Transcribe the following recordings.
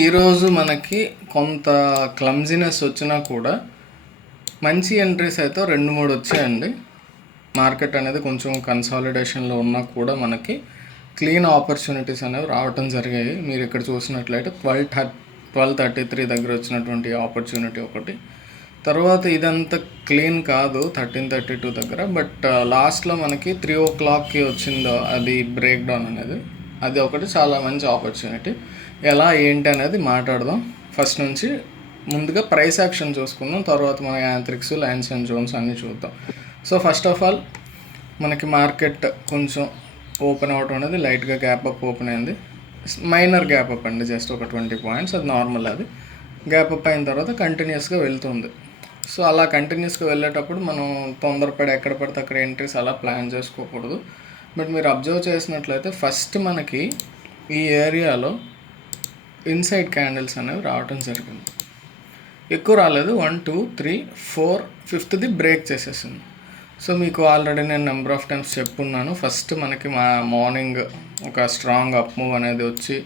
ఈరోజు మనకి కొంత క్లమ్జినెస్ వచ్చినా కూడా మంచి ఎంట్రీస్ అయితే 2-3 వచ్చాయండి. మార్కెట్ అనేది కొంచెం కన్సాలిడేషన్లో ఉన్నా కూడా మనకి క్లీన్ ఆపర్చునిటీస్ అనేవి రావటం జరిగాయి. మీరు ఇక్కడ చూసినట్లయితే 1233 దగ్గర వచ్చినటువంటి ఆపర్చునిటీ ఒకటి. తర్వాత ఇదంతా క్లీన్ కాదు 1332 దగ్గర, బట్ లాస్ట్లో మనకి 3 o'clockకి వచ్చిందో అది బ్రేక్ డౌన్ అనేది, అది ఒకటి చాలా మంచి ఆపర్చునిటీ. ఎలా ఏంటి అనేది మాట్లాడదాం. ఫస్ట్ నుంచి ముందుగా ప్రైస్ యాక్షన్ చూసుకుందాం, తర్వాత మన యాంత్రిక్స్, లైన్స్ అండ్ జోన్స్ అన్నీ చూద్దాం. సో ఫస్ట్ ఆఫ్ ఆల్ మనకి మార్కెట్ కొంచెం ఓపెన్ అవటం అనేది లైట్గా గ్యాప్ అప్ ఓపెన్ అయింది. మైనర్ గ్యాప్ అప్ అండి, జస్ట్ ఒక 20 పాయింట్స్, అది నార్మల్. అది గ్యాప్ అప్ అయిన తర్వాత కంటిన్యూస్గా వెళ్తుంది. సో అలా కంటిన్యూస్గా వెళ్ళేటప్పుడు మనం తొందరపడి ఎక్కడ పడితే అక్కడ ఎంట్రీస్ అలా ప్లాన్ చేసుకోకూడదు. బట్ మీరు అబ్జర్వ్ చేసినట్లయితే ఫస్ట్ మనకి ఈ ఏరియాలో ఇన్సైడ్ క్యాండిల్స్ అనేవి రావటం జరిగింది. ఎక్కువ రాలేదు, 1 2 3 4 5th బ్రేక్ చేసేసింది. సో మీకు ఆల్రెడీ నేను నెంబర్ ఆఫ్ టైమ్స్ చెప్పున్నాను, ఫస్ట్ మనకి మార్నింగ్ ఒక స్ట్రాంగ్ అప్ మూవ్ అనేది వచ్చి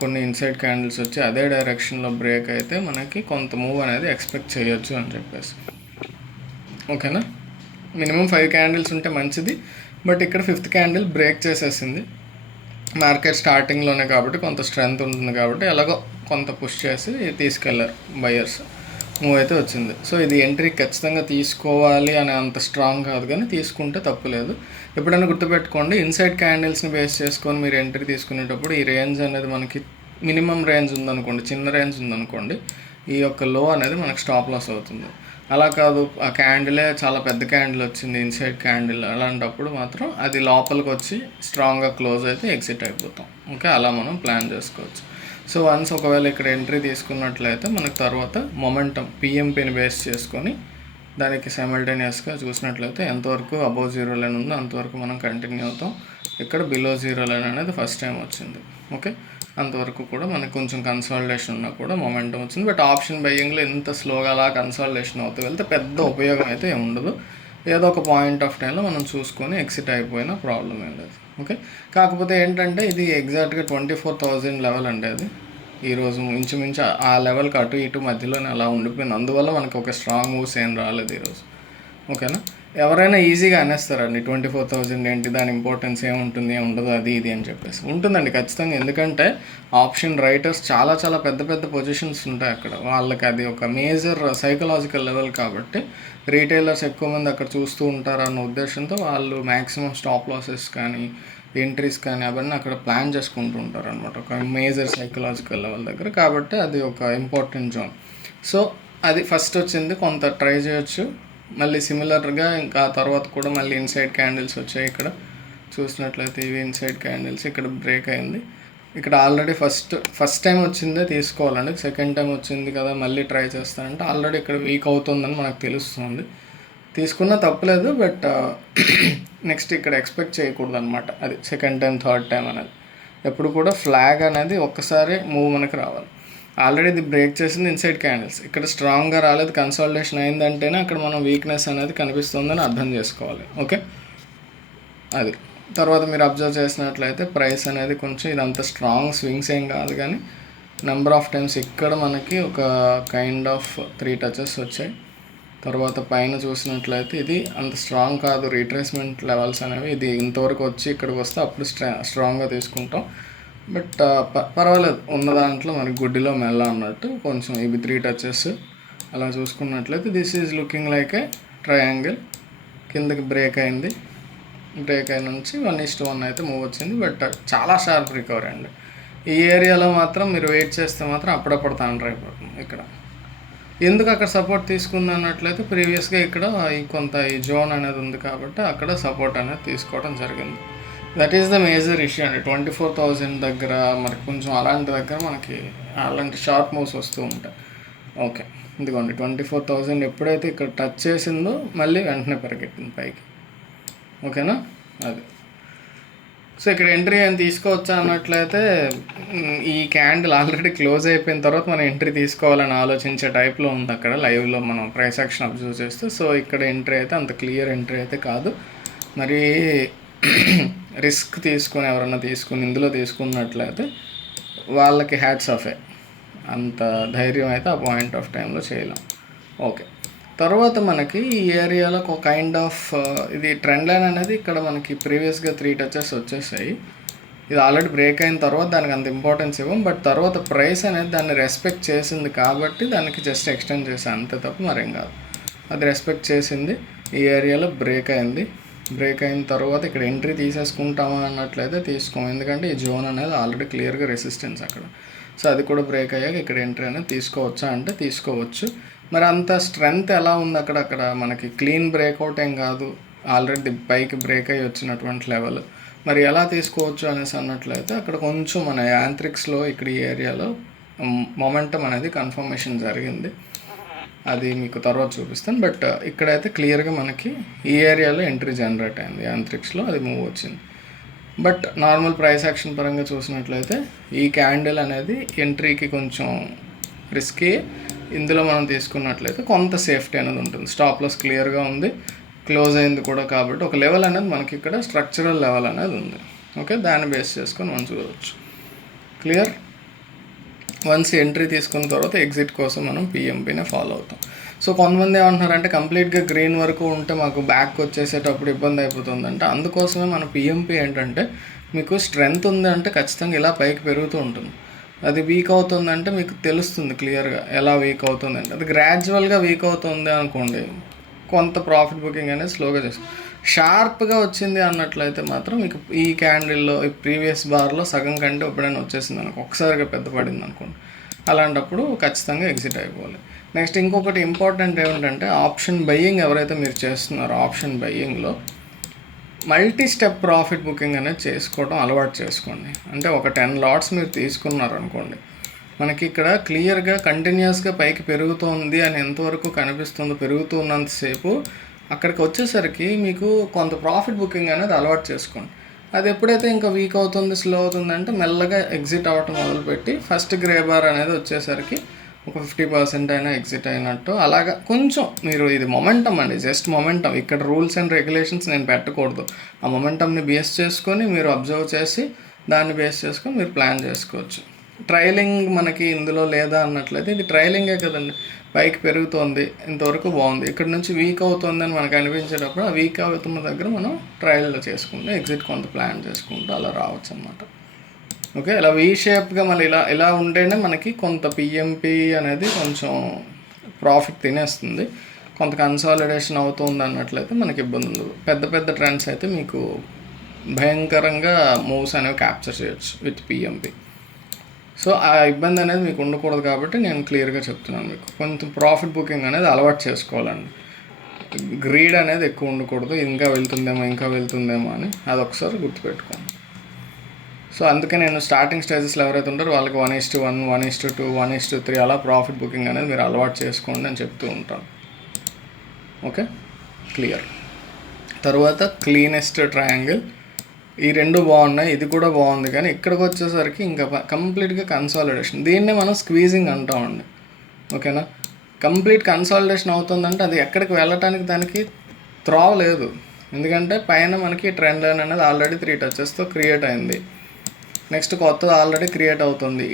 కొన్ని ఇన్సైడ్ క్యాండిల్స్ వచ్చి అదే డైరెక్షన్లో బ్రేక్ అయితే మనకి కొంత మూవ్ అనేది ఎక్స్పెక్ట్ చేయొచ్చు అని చెప్పేసి. ఓకేనా, మినిమం 5 క్యాండిల్స్ ఉంటే మంచిది. బట్ ఇక్కడ 5th క్యాండిల్ బ్రేక్ చేసేసింది. మార్కెట్ స్టార్టింగ్లోనే కాబట్టి కొంత స్ట్రెంగ్త్ ఉంటుంది కాబట్టి ఎలాగో కొంత పుష్ చేసి తీసుకెళ్ళారు బయర్స్, మూవ్ అయితే వచ్చింది. సో ఇది ఎంట్రీ ఖచ్చితంగా తీసుకోవాలి అని అంత స్ట్రాంగ్ కాదు, కానీ తీసుకుంటే తప్పులేదు. ఎప్పుడైనా గుర్తుపెట్టుకోండి, ఇన్సైడ్ క్యాండిల్స్ని బేస్ చేసుకొని మీరు ఎంట్రీ తీసుకునేటప్పుడు ఈ రేంజ్ అనేది మనకి మినిమం రేంజ్ ఉందనుకోండి, చిన్న రేంజ్ ఉందనుకోండి, ఈ యొక్క లో అనేది మనకు స్టాప్ లాస్ అవుతుంది. అలా కాదు, ఆ క్యాండిలే చాలా పెద్ద క్యాండిల్ వచ్చింది, ఇన్సైడ్ క్యాండిల్, అలాంటప్పుడు మాత్రం అది లోపలికి వచ్చి స్ట్రాంగ్గా క్లోజ్ అయితే ఎగ్జిట్ అయిపోతాం. ఓకే, అలా మనం ప్లాన్ చేసుకోవచ్చు. సో వన్స్ ఒకవేళ ఇక్కడ ఎంట్రీ తీసుకున్నట్లయితే మనకు తర్వాత మొమెంటం పిఎంపీని బేస్ చేసుకొని దానికి సైమల్టేనియస్గా చూసినట్లయితే ఎంతవరకు అబోవ్ జీరో లైన్ ఉందో అంతవరకు మనం కంటిన్యూ అవుతాం. ఇక్కడ బిలో జీరో లైన్ అనేది ఫస్ట్ టైం వచ్చింది. ఓకే, అంతవరకు కూడా మనకు కొంచెం కన్సాలిడేషన్ ఉన్నా కూడా మొమెంటం వచ్చింది. బట్ ఆప్షన్ బయ్యింగ్లో ఎంత స్లోగా అలా కన్సాలిడేషన్ అవుతూ వెళ్తే పెద్ద ఉపయోగం అయితే ఏమి ఉండదు. ఏదో ఒక పాయింట్ ఆఫ్ టైంలో మనం చూసుకొని ఎగ్జిట్ అయిపోయినా ప్రాబ్లం ఏం లేదు. ఓకే, కాకపోతే ఏంటంటే ఇది ఎగ్జాక్ట్గా 24,000 లెవెల్ అండి. అది ఈరోజు ఇంచుమించు ఆ లెవెల్కి అటు ఇటు మధ్యలోనే అలా ఉండిపోయింది. అందువల్ల మనకు ఒక స్ట్రాంగ్ మూవ్స్ ఏం రాలేదు ఈరోజు. ఓకేనా, ఎవరైనా ఈజీగా అనేస్తారండి 24,000 ఏంటి, దాని ఇంపార్టెన్స్ ఏముంటుంది, ఏముండదు, అది ఇది అని చెప్పేసి. ఉంటుందండి ఖచ్చితంగా, ఎందుకంటే ఆప్షన్ రైటర్స్ చాలా చాలా పెద్ద పెద్ద పొజిషన్స్ ఉంటాయి అక్కడ. వాళ్ళకి అది ఒక మేజర్ సైకలాజికల్ లెవెల్ కాబట్టి రీటైలర్స్ ఎక్కువ మంది అక్కడ చూస్తూ ఉంటారు అన్న ఉద్దేశంతో వాళ్ళు మ్యాక్సిమం స్టాప్ లాసెస్ కానీ ఎంట్రీస్ కానీ అవన్నీ అక్కడ ప్లాన్ చేసుకుంటూ ఉంటారు అనమాట, ఒక మేజర్ సైకలాజికల్ లెవెల్ దగ్గర. కాబట్టి అది ఒక ఇంపార్టెంట్ జోన్. సో అది ఫస్ట్ వచ్చింది, కొంత ట్రై చేయొచ్చు. మళ్ళీ సిమిలర్గా ఇంకా తర్వాత కూడా మళ్ళీ ఇన్సైడ్ క్యాండిల్స్ వచ్చాయి. ఇక్కడ చూసినట్లయితే ఇవి ఇన్సైడ్ క్యాండిల్స్, ఇక్కడ బ్రేక్ అయింది. ఇక్కడ ఆల్రెడీ ఫస్ట్ టైం వచ్చిందే తీసుకోవాలండి. సెకండ్ టైం వచ్చింది కదా మళ్ళీ ట్రై చేస్తానంటే ఆల్రెడీ ఇక్కడ వీక్ అవుతుందని మనకు తెలుస్తుంది. తీసుకున్నా తప్పలేదు, బట్ నెక్స్ట్ ఇక్కడ ఎక్స్పెక్ట్ చేయకూడదు అనమాట. అది సెకండ్ టైం థర్డ్ టైం అనేది. ఎప్పుడు కూడా ఫ్లాగ్ అనేది ఒక్కసారి మూవ్ మనకి రావాలి. ఆల్రెడీ ఇది బ్రేక్ చేసింది ఇన్సైడ్ క్యాండిల్స్, ఇక్కడ స్ట్రాంగ్గా రాలేదు, కన్సాలిడేషన్ అయిందంటేనే అక్కడ మనం వీక్నెస్ అనేది కనిపిస్తుందని అర్థం చేసుకోవాలి. ఓకే, అది తర్వాత మీరు అబ్జర్వ్ చేసినట్లయితే ప్రైస్ అనేది కొంచెం ఇదంతా స్ట్రాంగ్ స్వింగ్స్ ఏం కాదు, కానీ నెంబర్ ఆఫ్ టైమ్స్ ఇక్కడ మనకి ఒక కైండ్ ఆఫ్ 3 టచెస్ వచ్చాయి. తర్వాత పైన చూసినట్లయితే ఇది అంత స్ట్రాంగ్ కాదు, రీట్రేస్మెంట్ లెవెల్స్ అనేవి. ఇది ఇంతవరకు వచ్చి ఇక్కడికి వస్తే అప్పుడు స్ట్రాంగ్గా తీసుకుంటాం. బట్ పర్వాలేదు, ఉన్న దాంట్లో మనకి గుడ్డిలో మెల్ల అన్నట్టు కొంచెం ఇవి 3 టచెస్ అలా చూసుకున్నట్లయితే this is looking like a triangle. కిందకి బ్రేక్ అయింది, బ్రేక్ అయిన నుంచి 1:1 అయితే మూవ్ వచ్చింది. బట్ చాలా షార్ప్ రికవరీ అండి. ఈ ఏరియాలో మాత్రం మీరు వెయిట్ చేస్తే మాత్రం అప్పుడప్పుడు తండ్రి అయిపోతుంది. ఇక్కడ ఎందుకు అక్కడ సపోర్ట్ తీసుకుంది అన్నట్లయితే ప్రీవియస్గా ఇక్కడ కొంత ఈ జోన్ అనేది ఉంది కాబట్టి అక్కడ సపోర్ట్ అనేది తీసుకోవడం జరిగింది. That is the major issue అండి. 24,000 దగ్గర మనకి కొంచెం అలాంటి దగ్గర మనకి అలాంటి షార్ప్ మూవ్స్ వస్తూ ఉంటాయి. ఓకే, ఇదిగోండి 24,000 ఎప్పుడైతే ఇక్కడ టచ్ చేసిందో మళ్ళీ వెంటనే పెరిగెట్టింది పైకి. ఓకేనా, అది. సో ఇక్కడ ఎంట్రీ అని తీసుకోవచ్చా అన్నట్లయితే ఈ క్యాండిల్ ఆల్రెడీ క్లోజ్ అయిపోయిన తర్వాత మనం ఎంట్రీ తీసుకోవాలని ఆలోచించే టైప్లో ఉంది అక్కడ లైవ్లో మనం ప్రైస్ యాక్షన్ అబ్జర్వ్ చేస్తే. సో ఇక్కడ ఎంట్రీ అయితే అంత క్లియర్ ఎంట్రీ అయితే కాదు. మరి రిస్క్ తీసుకొని ఎవరన్నా తీసుకుని ఇందులో తీసుకున్నట్లయితే వాళ్ళకి హ్యాట్స్ ఆఫే. అంత ధైర్యం అయితే ఆ పాయింట్ ఆఫ్ టైంలో చేయలేం. ఓకే, తర్వాత మనకి ఈ ఏరియాలో ఒక కైండ్ ఆఫ్ ఇది ట్రెండ్ లైన్ అనేది ఇక్కడ మనకి ప్రీవియస్గా 3 టచెస్ వచ్చేసాయి. ఇది ఆల్రెడీ బ్రేక్ అయిన తర్వాత దానికి అంత ఇంపార్టెన్స్ ఇవ్వం, బట్ తర్వాత ప్రైస్ అనేది దాన్ని రెస్పెక్ట్ చేసింది కాబట్టి దానికి జస్ట్ ఎక్స్టెండ్ చేశాను అంతే తప్ప మరేం కాదు. అది రెస్పెక్ట్ చేసింది, ఈ ఏరియాలో బ్రేక్ అయింది. బ్రేక్ అయిన తర్వాత ఇక్కడ ఎంట్రీ తీసేసుకుంటామా అన్నట్లయితే తీసుకోము, ఎందుకంటే ఈ జోన్ అనేది ఆల్రెడీ క్లియర్గా రెసిస్టెన్స్ అక్కడ. సో అది కూడా బ్రేక్ అయ్యాక ఇక్కడ ఎంట్రీ అనేది తీసుకోవచ్చా అంటే తీసుకోవచ్చు. మరి అంత స్ట్రెంగ్త్ ఎలా ఉంది అక్కడ మనకి క్లీన్ బ్రేక్అవుట్ ఏం కాదు, ఆల్రెడీ పైకి బ్రేక్ అయ్యి వచ్చినటువంటి లెవెల్. మరి ఎలా తీసుకోవచ్చు అనేసి అన్నట్లయితే అక్కడ కొంచెం మన యాంత్రిక్స్లో ఇక్కడ ఈ ఏరియాలో మొమెంటం అనేది కన్ఫర్మేషన్ జరిగింది, అది మీకు తర్వాత చూపిస్తాను. బట్ ఇక్కడైతే క్లియర్గా మనకి ఈ ఏరియాలో ఎంట్రీ జనరేట్ అయింది, యాంత్రిక్స్లో అది మూవ్ వచ్చింది. బట్ నార్మల్ ప్రైస్ యాక్షన్ పరంగా చూసినట్లయితే ఈ క్యాండిల్ అనేది ఎంట్రీకి కొంచెం రిస్కీ. ఇందులో మనం తీసుకున్నట్లయితే కొంత సేఫ్టీ అనేది ఉంటుంది. స్టాప్ లాస్ క్లియర్గా ఉంది, క్లోజ్ అయింది కూడా, కాబట్టి ఒక లెవెల్ అనేది మనకి ఇక్కడ స్ట్రక్చరల్ లెవెల్ అనేది ఉంది. ఓకే, దాన్ని బేస్ చేసుకొని మనం చూడవచ్చు. క్లియర్. వన్స్ ఎంట్రీ తీసుకున్న తర్వాత ఎగ్జిట్ కోసం మనం పిఎంపీనే ఫాలో అవుతాం. సో కొంతమంది ఏమంటున్నారంటే కంప్లీట్గా గ్రీన్ వరకు ఉంటే మాకు బ్యాక్ వచ్చేసేటప్పుడు ఇబ్బంది అయిపోతుందంటే, అందుకోసమే మన పిఎంపీ ఏంటంటే మీకు స్ట్రెంగ్త్ ఉంది అంటే ఖచ్చితంగా ఇలా పైకి పెరుగుతూ ఉంటుంది. అది వీక్ అవుతుందంటే మీకు తెలుస్తుంది క్లియర్గా ఎలా వీక్ అవుతుందంటే. అది గ్రాడ్యువల్గా వీక్ అవుతుంది అనుకోండి, కొంత ప్రాఫిట్ బుకింగ్ అనేది స్లోగా చేస్తుంది. షార్ప్గా వచ్చింది అన్నట్లయితే మాత్రం మీకు ఈ క్యాండిల్లో ఈ ప్రీవియస్ బార్లో సగం కంటే ఎప్పుడైనా వచ్చేసింది అనుకో, ఒకసారిగా పెద్ద పడింది అనుకోండి, అలాంటప్పుడు ఖచ్చితంగా ఎగ్జిట్ అయిపోవాలి. నెక్స్ట్ ఇంకొకటి ఇంపార్టెంట్ ఏమిటంటే ఆప్షన్ బయ్యింగ్ ఎవరైతే మీరు చేస్తున్నారో, ఆప్షన్ బయ్యింగ్లో మల్టీ స్టెప్ ప్రాఫిట్ బుకింగ్ అనేది చేసుకోవడం అలవాటు చేసుకోండి. అంటే ఒక 10 లాట్స్ మీరు తీసుకున్నారు అనుకోండి, మనకి ఇక్కడ క్లియర్గా కంటిన్యూస్గా పైకి పెరుగుతోంది అని ఎంతవరకు కనిపిస్తుందో, పెరుగుతున్నంతసేపు అక్కడికి వచ్చేసరికి మీకు కొంత ప్రాఫిట్ బుకింగ్ అనేది అలవాటు చేసుకోండి. అది ఎప్పుడైతే ఇంకా వీక్ అవుతుంది, స్లో అవుతుందంటే మెల్లగా ఎగ్జిట్ అవ్వటం మొదలుపెట్టి ఫస్ట్ గ్రే బార్ అనేది వచ్చేసరికి ఒక 50% అయినా ఎగ్జిట్ అయినట్టు అలాగా కొంచెం మీరు, ఇది మొమెంటం అండి, జస్ట్ మొమెంటం. ఇక్కడ రూల్స్ అండ్ రెగ్యులేషన్స్ నేను పెట్టకూడదు. ఆ మొమెంటంని బేస్ చేసుకొని మీరు అబ్జర్వ్ చేసి దాన్ని బేస్ చేసుకొని మీరు ప్లాన్ చేసుకోవచ్చు. ట్రైలింగ్ మనకి ఇందులో లేదా అన్నట్లయితే ఇది ట్రైలింగే కదండి, పైకి పెరుగుతోంది, ఇంతవరకు బాగుంది, ఇక్కడ నుంచి వీక్ అవుతుంది అని మనకు అనిపించేటప్పుడు ఆ వీక్ అవుతున్న దగ్గర మనం ట్రయల్లో చేసుకుంటూ ఎగ్జిట్ కొంత ప్లాన్ చేసుకుంటూ అలా రావచ్చు అన్నమాట. ఓకే, ఇలా వీ షేప్గా మళ్ళీ ఇలా ఉంటేనే మనకి కొంత పిఎంపి అనేది కొంచెం ప్రాఫిట్ తినేస్తుంది. కొంత కన్సాలిడేషన్ అవుతుంది అన్నట్లయితే మనకి ఇబ్బంది ఉండదు. పెద్ద పెద్ద ట్రెండ్స్ అయితే మీకు భయంకరంగా మూవ్స్ అనేవి క్యాప్చర్ చేయొచ్చు విత్ పిఎంపి. సో ఆ ఇబ్బంది అనేది మీకు ఉండకూడదు కాబట్టి నేను క్లియర్గా చెప్తున్నాను మీకు. కొంచెం ప్రాఫిట్ బుకింగ్ అనేది అలవాటు చేసుకోవాలండి. గ్రీడ్ అనేది ఎక్కువ ఉండకూడదు, ఇంకా వెళ్తుందేమో అని, అది ఒకసారి గుర్తుపెట్టుకోండి. సో అందుకే నేను స్టార్టింగ్ స్టేజెస్లో ఎవరైతే ఉంటారో వాళ్ళకి 1:1, 1:2, 1:3 అలా ప్రాఫిట్ బుకింగ్ అనేది మీరు అలవాటు చేసుకోండి అని చెప్తూ ఉంటాను. Okay, clear. తర్వాత క్లీనెస్ట్ ట్రయాంగిల్, ఈ రెండు బాగున్నాయి, ఇది కూడా బాగుంది, కానీ ఇక్కడికి వచ్చేసరికి ఇంకా కంప్లీట్గా కన్సాలిడేషన్. దీన్నే మనం స్క్వీజింగ్ అంటామండి. ఓకేనా, కంప్లీట్ కన్సాలిడేషన్ అవుతుందంటే అది ఎక్కడికి వెళ్ళటానికి దానికి త్రోవ లేదు. ఎందుకంటే పైన మనకి ట్రెండ్ లైన్ అనేది ఆల్రెడీ 3 టచెస్తో క్రియేట్ అయింది. నెక్స్ట్ కొత్తది ఆల్రెడీ క్రియేట్ అవుతుంది.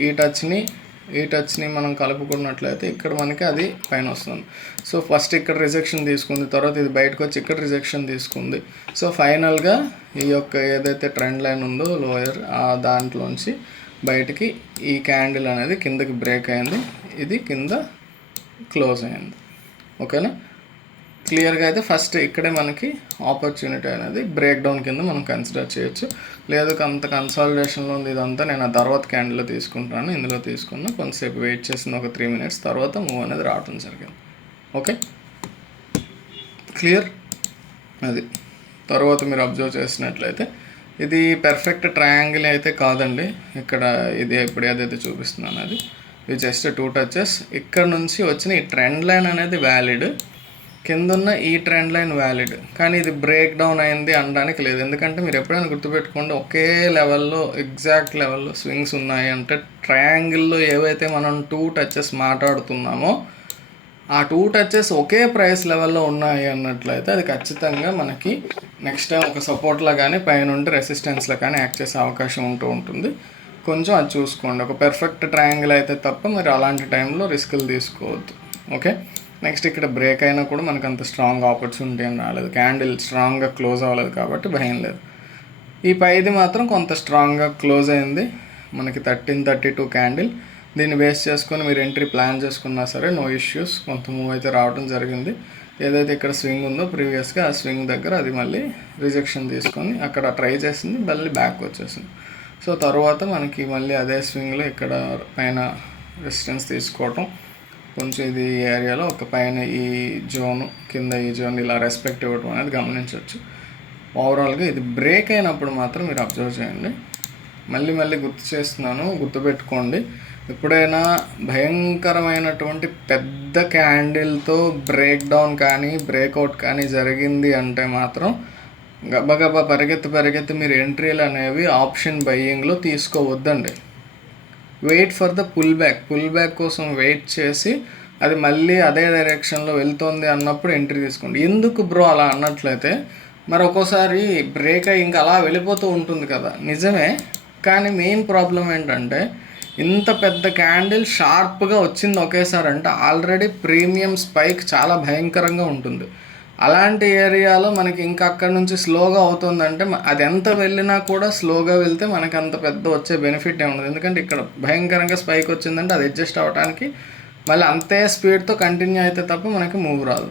ఈ టచ్ని మనం కలుపుకున్నట్లయితే ఇక్కడ మనకి అది పైన వస్తుంది. సో ఫస్ట్ ఇక్కడ రిజెక్షన్ తీసుకుంది, తర్వాత ఇది బయటకు వచ్చి ఇక్కడ రిజెక్షన్ తీసుకుంది. సో ఫైనల్గా ఈ యొక్క ఏదైతే ట్రెండ్ లైన్ ఉందో లోయర్, ఆ దాంట్లోంచి బయటికి ఈ క్యాండిల్ అనేది కిందకి బ్రేక్ అయింది, ఇది కింద క్లోజ్ అయింది. ఓకేనా, క్లియర్గా అయితే ఫస్ట్ ఇక్కడే మనకి ఆపర్చునిటీ అనేది బ్రేక్ డౌన్ కింద మనం కన్సిడర్ చేయొచ్చు. లేదు అంత కన్సాలిడేషన్లో ఉంది ఇదంతా, నేను ఆ తర్వాత క్యాండిల్లో తీసుకుంటాను, ఇందులో తీసుకున్నా, కొంతసేపు వెయిట్ చేసిన ఒక 3 minutes తర్వాత మూవ్ అనేది రావడం జరిగింది. Okay, clear. అది తర్వాత మీరు అబ్జర్వ్ చేసినట్లయితే ఇది పెర్ఫెక్ట్ ట్రయాంగిల్ అయితే కాదండి. ఇక్కడ ఇది ఇప్పుడు ఏదైతే చూపిస్తున్నాను అది ఇది జస్ట్ 2 టచెస్. ఇక్కడ నుంచి వచ్చిన ఈ ట్రెండ్ లైన్ అనేది వ్యాలిడ్, కిందున్న ఈ ట్రెండ్ లైన్ వ్యాలిడ్, కానీ ఇది బ్రేక్ డౌన్ అయింది అనడానికి లేదు. ఎందుకంటే మీరు ఎప్పుడైనా గుర్తుపెట్టుకోండి, ఒకే లెవెల్లో ఎగ్జాక్ట్ లెవెల్లో స్వింగ్స్ ఉన్నాయి అంటే ట్రయాంగిల్లో ఏవైతే మనం 2 టచెస్ మాట్లాడుతున్నామో ఆ 2 టచెస్ ఒకే ప్రైస్ లెవెల్లో ఉన్నాయి అన్నట్లయితే అది ఖచ్చితంగా మనకి నెక్స్ట్ టైం ఒక సపోర్ట్లా కానీ పైన ఉంటే రెసిస్టెన్స్లో కానీ యాక్ట్ చేసే అవకాశం ఉంటుంది. కొంచెం అది చూసుకోండి. ఒక పెర్ఫెక్ట్ ట్రయాంగిల్ అయితే తప్ప మరి అలాంటి టైంలో రిస్కులు తీసుకోవద్దు. ఓకే, నెక్స్ట్ ఇక్కడ బ్రేక్ అయినా కూడా మనకు అంత స్ట్రాంగ్ ఆపర్చునిటీ అని రాలేదు. క్యాండిల్ స్ట్రాంగ్గా క్లోజ్ అవ్వలేదు కాబట్టి భయం లేదు. ఈ పైది మాత్రం కొంత స్ట్రాంగ్గా క్లోజ్ అయింది మనకి 1332 క్యాండిల్. దీన్ని బేస్ చేసుకొని మీరు ఎంట్రీ ప్లాన్ చేసుకున్నా సరే నో ఇష్యూస్. కొంత మూవ్ అయితే రావడం జరిగింది. ఏదైతే ఇక్కడ స్వింగ్ ఉందో ప్రీవియస్గా ఆ స్వింగ్ దగ్గర అది మళ్ళీ రిజెక్షన్ తీసుకొని అక్కడ ట్రై చేసింది, మళ్ళీ బ్యాక్ వచ్చేసింది. సో తర్వాత మనకి మళ్ళీ అదే స్వింగ్లో ఇక్కడ పైన రెసిస్టెన్స్ తీసుకోవటం, కొంచెం ఇది ఏరియాలో ఒక పైన ఈ జోను కింద ఈ జోన్ ఇలా రెస్పెక్ట్ ఇవ్వటం అనేది గమనించవచ్చు. ఓవరాల్గా ఇది బ్రేక్ అయినప్పుడు మాత్రం మీరు అబ్జర్వ్ చేయండి. మళ్ళీ గుర్తు చేస్తున్నాను, గుర్తుపెట్టుకోండి. ఎప్పుడైనా భయంకరమైనటువంటి పెద్ద క్యాండిల్తో బ్రేక్ డౌన్ కానీ బ్రేక్అవుట్ కానీ జరిగింది అంటే మాత్రం గబగబా పరిగెత్తి మీరు ఎంట్రీలు అనేవి ఆప్షన్ బయ్యింగ్లో తీసుకోవద్దండి. Wait for the pull back కోసం వెయిట్ చేసి అది మళ్ళీ అదే డైరెక్షన్లో వెళ్తుంది అన్నప్పుడు ఎంట్రీ తీసుకోండి. ఎందుకు బ్రో అలా అన్నట్లయితే మరి ఒక్కోసారి బ్రేక్ అయ్యి ఇంకా అలా వెళ్ళిపోతూ ఉంటుంది కదా, నిజమే. కానీ మెయిన్ ప్రాబ్లం ఏంటంటే ఇంత పెద్ద క్యాండిల్ షార్ప్గా వచ్చింది ఒకేసారి అంటే ఆల్రెడీ ప్రీమియం స్పైక్ చాలా భయంకరంగా ఉంటుంది. అలాంటి ఏరియాలో మనకి ఇంకా అక్కడ నుంచి స్లోగా అవుతుందంటే అది ఎంత వెళ్ళినా కూడా స్లోగా వెళ్తే మనకి అంత పెద్ద వచ్చే బెనిఫిట్ ఏమి ఉండదు. ఎందుకంటే ఇక్కడ భయంకరంగా స్పైక్ వచ్చిందంటే అది అడ్జస్ట్ అవ్వడానికి మళ్ళీ అంతే స్పీడ్తో కంటిన్యూ అయితే తప్ప మనకి మూవ్ రాదు.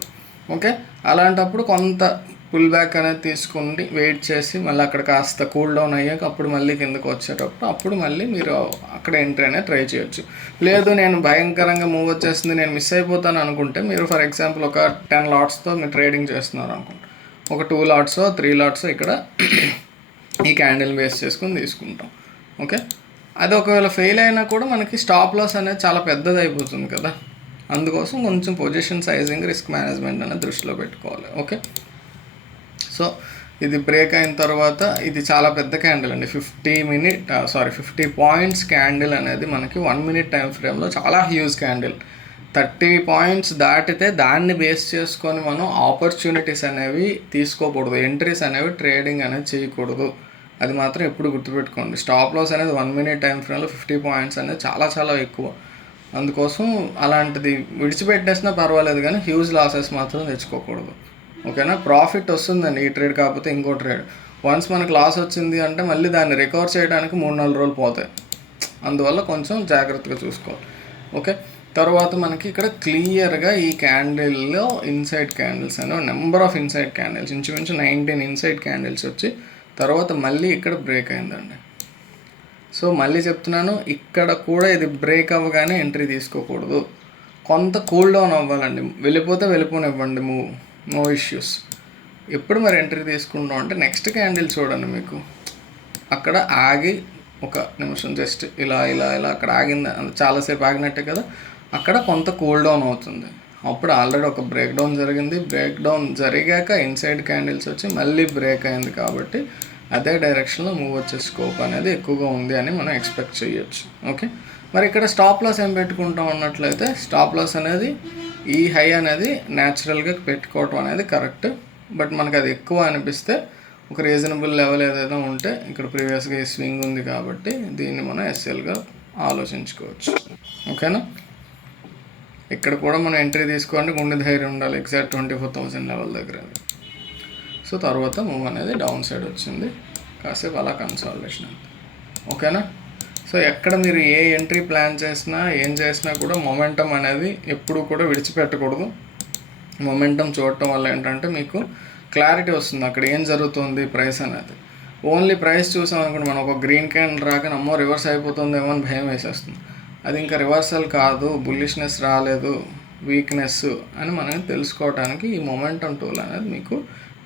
ఓకే, అలాంటప్పుడు కొంత పుల్ బ్యాక్ అనేది తీసుకుని వెయిట్ చేసి మళ్ళీ అక్కడ కాస్త కూల్ డౌన్ అయ్యాక అప్పుడు మళ్ళీ కిందకు వచ్చేటప్పుడు అప్పుడు మళ్ళీ మీరు అక్కడ ఎంట్రీ అనేది ట్రై చేయొచ్చు. లేదు నేను భయంకరంగా మూవ్ వచ్చేస్తుంది నేను మిస్ అయిపోతాను అనుకుంటే మీరు ఫర్ ఎగ్జాంపుల్ ఒక 10 లాట్స్తో మీరు ట్రేడింగ్ చేస్తున్నారు అనుకుంటే ఒక 2 లాట్స్ 3 లాట్స్ ఇక్కడ ఈ క్యాండిల్ బేస్ చేసుకుని తీసుకుంటాం. ఓకే, అది ఒకవేళ ఫెయిల్ అయినా కూడా మనకి స్టాప్ లాస్ అనేది చాలా పెద్దది అయిపోతుంది కదా, అందుకోసం కొంచెం పొజిషన్ సైజింగ్ రిస్క్ మేనేజ్మెంట్ అనేది దృష్టిలో పెట్టుకోవాలి. ఓకే, సో ఇది బ్రేక్ అయిన తర్వాత ఇది చాలా పెద్ద క్యాండిల్ అండి. 50 పాయింట్స్ క్యాండిల్ అనేది మనకి 1 మినిట్ టైం ఫ్రేమ్లో చాలా హ్యూజ్ క్యాండిల్. 30 పాయింట్స్ దాటితే దాన్ని బేస్ చేసుకొని మనం ఆపర్చునిటీస్ అనేవి తీసుకోకూడదు, ఎంట్రీస్ అనేవి ట్రేడింగ్ అనేది చేయకూడదు. అది మాత్రం ఎప్పుడు గుర్తుపెట్టుకోండి. స్టాప్ లాస్ అనేది 1 మినిట్ టైం ఫ్రేమ్లో 50 పాయింట్స్ అనేది చాలా ఎక్కువ. అందుకోసం అలాంటిది విడిచిపెట్టేసినా పర్వాలేదు కానీ హ్యూజ్ లాసెస్ మాత్రం తెచ్చుకోకూడదు. ఓకేనా, ప్రాఫిట్ వస్తుందండి ఈ ట్రేడ్ కాకపోతే ఇంకో ట్రేడ్. వన్స్ మనకు లాస్ వచ్చింది అంటే మళ్ళీ దాన్ని రికవర్ చేయడానికి 3-4 రోజులు పోతాయి. అందువల్ల కొంచెం జాగ్రత్తగా చూసుకోవాలి. ఓకే, తర్వాత మనకి ఇక్కడ క్లియర్గా ఈ క్యాండిల్లో ఇన్సైడ్ క్యాండిల్స్ అనేవి నెంబర్ ఆఫ్ ఇన్సైడ్ క్యాండిల్స్ ఇంచుమించు 19 ఇన్సైడ్ క్యాండిల్స్ వచ్చి తర్వాత మళ్ళీ ఇక్కడ బ్రేక్ అయిందండి. సో మళ్ళీ చెప్తున్నాను, ఇక్కడ కూడా ఇది బ్రేక్ అవ్వగానే ఎంట్రీ తీసుకోకూడదు. కొంత కూల్ డౌన్ అవ్వాలండి, వెళ్ళిపోతే వెళ్ళిపోనివ్వండి, నో ఇష్యూస్. ఎప్పుడు మరి ఎంట్రీ తీసుకుంటాం అంటే నెక్స్ట్ క్యాండిల్ చూడండి, మీకు అక్కడ ఆగి ఒక నిమిషం జస్ట్ ఇలా అక్కడ ఆగింది, చాలాసేపు ఆగినట్టే కదా, అక్కడ కొంత కూల్ డౌన్ అవుతుంది. అప్పుడు ఆల్రెడీ ఒక బ్రేక్ డౌన్ జరిగింది. బ్రేక్ డౌన్ జరిగాక ఇన్సైడ్ క్యాండిల్స్ వచ్చి మళ్ళీ బ్రేక్ అయింది కాబట్టి అదే డైరెక్షన్లో మూవ్ వచ్చే స్కోప్ అనేది ఎక్కువగా ఉంది అని మనం ఎక్స్పెక్ట్ చేయొచ్చు. ఓకే, మరి ఇక్కడ స్టాప్ లాస్ ఏం పెట్టుకుంటాం అన్నట్లయితే స్టాప్ లాస్ అనేది ఈ హై అనేది న్యాచురల్గా పెట్టుకోవటం అనేది కరెక్ట్. బట్ మనకు అది ఎక్కువ అనిపిస్తే ఒక రీజనబుల్ లెవెల్ ఏదైనా ఉంటే ఇక్కడ ప్రీవియస్గా ఈ స్వింగ్ ఉంది కాబట్టి దీన్ని మనం ఎస్ఎల్గా ఆలోచించుకోవచ్చు. ఓకేనా, ఇక్కడ కూడా మనం ఎంట్రీ తీసుకోండి, గుండె ధైర్యం ఉండాలి. ఎగ్జాక్ట్ 24,000 లెవెల్ దగ్గర. సో తర్వాత మూవ్ అనేది డౌన్ సైడ్ వచ్చింది, కాసేపు అలా కన్సాలిడేషన్. ఓకేనా, సో ఎక్కడ మీరు ఏ ఎంట్రీ ప్లాన్ చేసినా ఏం చేసినా కూడా మొమెంటం అనేది ఎప్పుడూ కూడా విడిచిపెట్టకూడదు. మొమెంటం చూడటం వల్ల ఏంటంటే మీకు క్లారిటీ వస్తుంది అక్కడ ఏం జరుగుతుంది ప్రైస్ అనేది. ఓన్లీ ప్రైస్ చూసాం అనుకోండి, మనం ఒక గ్రీన్ క్యాండిల్ రాక నమ్మో రివర్స్ అయిపోతుందేమో అని భయం వేసేస్తుంది. అది ఇంకా రివర్సల్ కాదు, బుల్లిష్నెస్ రాలేదు, వీక్నెస్ అని మనం తెలుసుకోవడానికి ఈ మొమెంటం టూల్ అనేది మీకు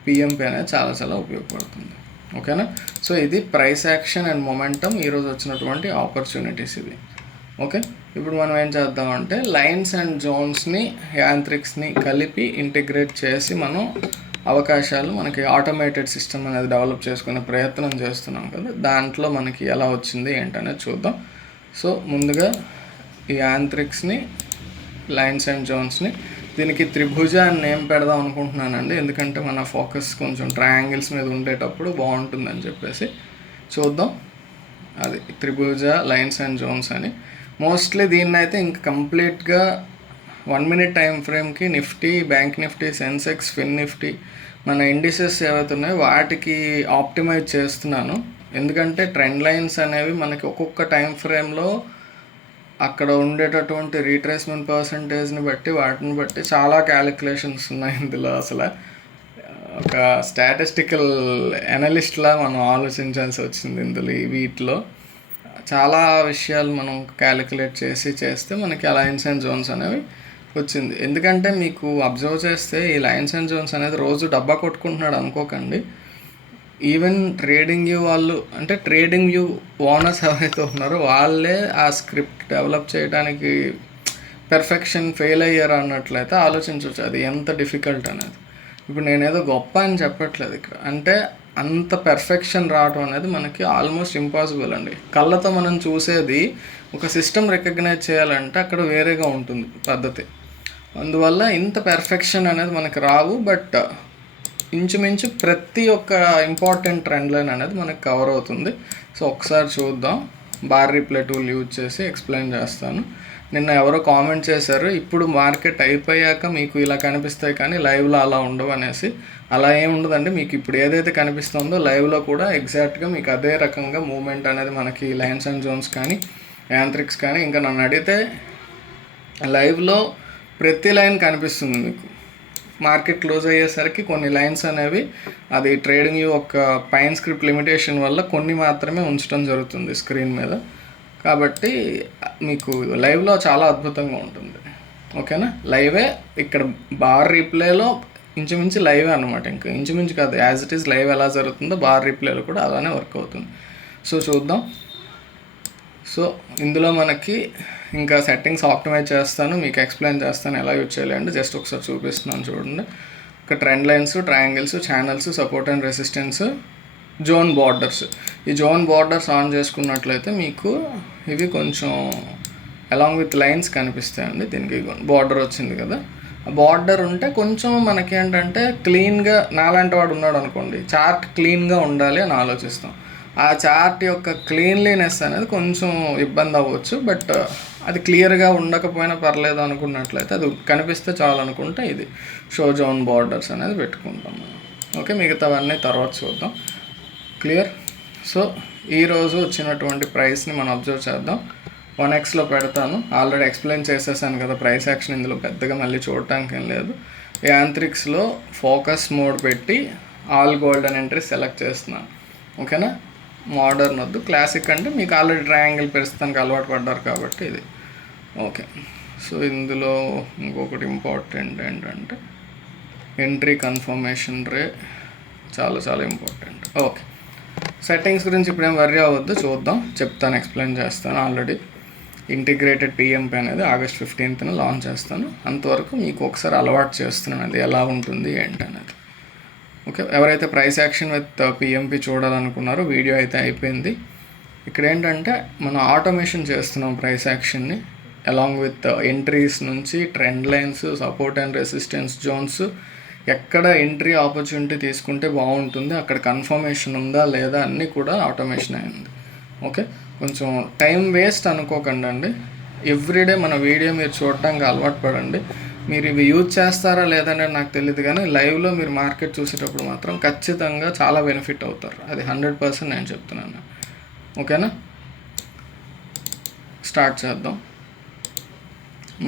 పిఎంపి అనేది చాలా ఉపయోగపడుతుంది. ఓకేనా, సో ఇది ప్రైస్ యాక్షన్ అండ్ మొమెంటం ఈరోజు వచ్చినటువంటి ఆపర్చునిటీస్ ఇవి. ఓకే, ఇప్పుడు మనం ఏం చేద్దామంటే లైన్స్ అండ్ జోన్స్ని యాంత్రిక్స్ని కలిపి ఇంటిగ్రేట్ చేసి మనం అవకాశాలు మనకి ఆటోమేటెడ్ సిస్టమ్ అనేది డెవలప్ చేసుకునే ప్రయత్నం చేస్తున్నాం కదా, దాంట్లో మనకి ఎలా వచ్చింది ఏంటనేది చూద్దాం. సో ముందుగా ఈ యాంత్రిక్స్ని లైన్స్ అండ్ జోన్స్ని దీనికి త్రిభుజ అని నేమ్ పెడదాం అనుకుంటున్నానండి, ఎందుకంటే మన ఫోకస్ కొంచెం ట్రయాంగిల్స్ మీద ఉండేటప్పుడు బాగుంటుందని చెప్పేసి చూద్దాం. అది త్రిభుజ లైన్స్ అండ్ జోన్స్ అని. మోస్ట్లీ దీన్ని అయితే ఇంక కంప్లీట్గా 1 minute టైం ఫ్రేమ్కి నిఫ్టీ, బ్యాంక్ నిఫ్టీ, సెన్సెక్స్, ఫిన్ నిఫ్టీ, మన ఇండిసెస్ ఏవైతే ఉన్నాయో వాటికి ఆప్టిమైజ్ చేస్తున్నాను. ఎందుకంటే ట్రెండ్ లైన్స్ అనేవి మనకి ఒక్కొక్క టైం ఫ్రేమ్లో అక్కడ ఉండేటటువంటి రీట్రేస్మెంట్ పర్సంటేజ్ని బట్టి వాటిని బట్టి చాలా క్యాలిక్యులేషన్స్ ఉన్నాయి ఇందులో. అసలు ఒక స్టాటిస్టికల్ అనలిస్ట్లా మనం ఆలోచించాల్సి వచ్చింది ఇందులో. వీటిలో చాలా విషయాలు మనం క్యాలిక్యులేట్ చేస్తే మనకి ఆ లైన్స్ అండ్ జోన్స్ అనేవి వచ్చింది. ఎందుకంటే మీకు అబ్జర్వ్ చేస్తే ఈ లైన్స్ అండ్ జోన్స్ అనేది రోజు డబ్బా కొట్టుకుంటున్నాడు అనుకోకండి. ఈవెన్ ట్రేడింగ్ వ్యూ వాళ్ళు, అంటే ట్రేడింగ్ వ్యూ ఓనర్స్ ఎవరైతే ఉన్నారో వాళ్ళే ఆ స్క్రిప్ట్ డెవలప్ చేయడానికి పెర్ఫెక్షన్ ఫెయిల్ అయ్యారు అన్నట్లయితే ఆలోచించవచ్చు అది ఎంత డిఫికల్ట్ అనేది. ఇప్పుడు నేనేదో గొప్ప అని చెప్పట్లేదు ఇక్కడ, అంటే అంత పెర్ఫెక్షన్ రావడం అనేది మనకి ఆల్మోస్ట్ ఇంపాసిబుల్ అండి. కళ్ళతో మనం చూసేది ఒక సిస్టమ్ రికగ్నైజ్ చేయాలంటే అక్కడ వేరేగా ఉంటుంది పద్ధతి. అందువల్ల ఇంత పెర్ఫెక్షన్ అనేది మనకి రావు. బట్ ఇంచుమించు ప్రతి ఒక్క ఇంపార్టెంట్ ట్రెండ్ లైన్ అనేది మనకు కవర్ అవుతుంది. సో ఒకసారి చూద్దాం. బార్ రీప్లే టూల్ యూజ్ చేసి ఎక్స్ప్లెయిన్ చేస్తాను. నిన్న ఎవరో కామెంట్ చేశారు, ఇప్పుడు మార్కెట్ అయిపోయాక మీకు ఇలా కనిపిస్తాయి కానీ లైవ్లో అలా ఉండవు అనేసి. అలా ఏమి ఉండదండి. మీకు ఇప్పుడు ఏదైతే కనిపిస్తుందో లైవ్లో కూడా ఎగ్జాక్ట్గా మీకు అదే రకంగా మూమెంట్ అనేది మనకి లైన్స్ అండ్ జోన్స్ కానీ యాంత్రిక్స్ కానీ, ఇంకా నన్ను అడిగితే లైవ్లో ప్రతి లైన్ కనిపిస్తుంది మీకు. మార్కెట్ క్లోజ్ అయ్యేసరికి కొన్ని లైన్స్ అనేవి అది ట్రేడింగ్ ఒక పైన్ స్క్రిప్ట్ లిమిటేషన్ వల్ల కొన్ని మాత్రమే ఉంచడం జరుగుతుంది స్క్రీన్ మీద. కాబట్టి మీకు లైవ్లో చాలా అద్భుతంగా ఉంటుంది. ఓకేనా? లైవే ఇక్కడ బార్ రీప్లేలో ఇంచుమించు లైవే అనమాట. ఇంకా ఇంచుమించు కాదు, యాజ్ ఇట్ ఈస్ లైవ్ ఎలా జరుగుతుందో బార్ రీప్లేలో కూడా అలానే వర్క్ అవుతుంది. సో చూద్దాం. సో ఇందులో మనకి ఇంకా సెట్టింగ్స్ ఆప్టిమైజ్ చేస్తాను, మీకు ఎక్స్ప్లెయిన్ చేస్తాను ఎలా యూజ్ చేయాలి అంటే జస్ట్ ఒకసారి చూపిస్తున్నాను చూడండి. ఒక trend lines, triangles, channels, support and resistance, zone borders. ఈ జోన్ బార్డర్స్ ఆన్ చేసుకున్నట్లయితే మీకు ఇవి కొంచెం అలాంగ్ విత్ లైన్స్ కనిపిస్తాయండి. దీనికి బార్డర్ వచ్చింది కదా, ఆ బార్డర్ ఉంటే కొంచెం మనకి ఏంటంటే క్లీన్గా, నాలాంటి వాడు ఉన్నాడు అనుకోండి, చార్ట్ క్లీన్గా ఉండాలి అని ఆలోచిస్తాం. ఆ చార్ట్ యొక్క క్లీన్లీనెస్ అనేది కొంచెం ఇబ్బంది అవ్వచ్చు. బట్ అది క్లియర్గా ఉండకపోయినా పర్లేదు అనుకున్నట్లయితే, అది కనిపిస్తే చాలు అనుకుంటే ఇది షో జోన్ బార్డర్స్ అనేది పెట్టుకుంటాం. ఓకే, మిగతావన్నీ తర్వాత చూద్దాం. క్లియర్? సో ఈరోజు వచ్చినటువంటి ప్రైస్ని మనం అబ్జర్వ్ చేద్దాం. 1xలో పెడతాను. ఆల్రెడీ ఎక్స్ప్లెయిన్ చేసేసాను కదా ప్రైస్ యాక్షన్, ఇందులో పెద్దగా మళ్ళీ చూడటానికి ఏం లేదు. యాంత్రిక్స్లో ఫోకస్ మోడ్ పెట్టి ఆల్ గోల్డెన్ ఎంట్రీ సెలెక్ట్ చేస్తున్నాను. ఓకేనా? మోడర్న్ వద్దు, క్లాసిక్ అంటే మీకు ఆల్రెడీ ట్రయాంగిల్ పెరుస్తానికి అలవాటు పడ్డారు కాబట్టి ఇది ఓకే. సో ఇందులో ఇంకొకటి ఇంపార్టెంట్ ఏంటంటే ఎంట్రీ కన్ఫర్మేషన్ రే చాలా చాలా ఇంపార్టెంట్. ఓకే, సెట్టింగ్స్ గురించి ఇప్పుడేం వర్రీ అవ్వద్దు, చూద్దాం, చెప్తాను, ఎక్స్ప్లెయిన్ చేస్తాను. ఆల్రెడీ ఇంటిగ్రేటెడ్ పిఎంపి అనేది August 15th లాంచ్ చేస్తాను. అంతవరకు మీకు ఒకసారి అలవాటు చేస్తున్నాను అది ఎలా ఉంటుంది ఏంటి అనేది. ఓకే, ఎవరైతే ప్రైస్ యాక్షన్ విత్ పిఎంపి చూడాలనుకున్నారో వీడియో అయితే అయిపోయింది. ఇక్కడ ఏంటంటే మనం ఆటోమేషన్ చేస్తున్నాం ప్రైస్ యాక్షన్ని అలాంగ్ విత్ ఎంట్రీస్ నుంచి trend lines, support and resistance zones, ఎక్కడ ఎంట్రీ ఆపర్చునిటీ తీసుకుంటే బాగుంటుంది, అక్కడ కన్ఫర్మేషన్ ఉందా లేదా అన్నీ కూడా ఆటోమేషన్ అయింది. ఓకే, కొంచెం టైం వేస్ట్ అనుకోకండి అండి. ఎవ్రీడే మన వీడియో మీరు చూడడానికి అలవాటు పడండి. మీరు ఇవి యూజ్ చేస్తారా లేదని నాకు తెలియదు కానీ లైవ్లో మీరు మార్కెట్ చూసేటప్పుడు మాత్రం ఖచ్చితంగా చాలా బెనిఫిట్ అవుతారు. అది 100% నేను చెప్తున్నాను. ఓకేనా? స్టార్ట్ చేద్దాం.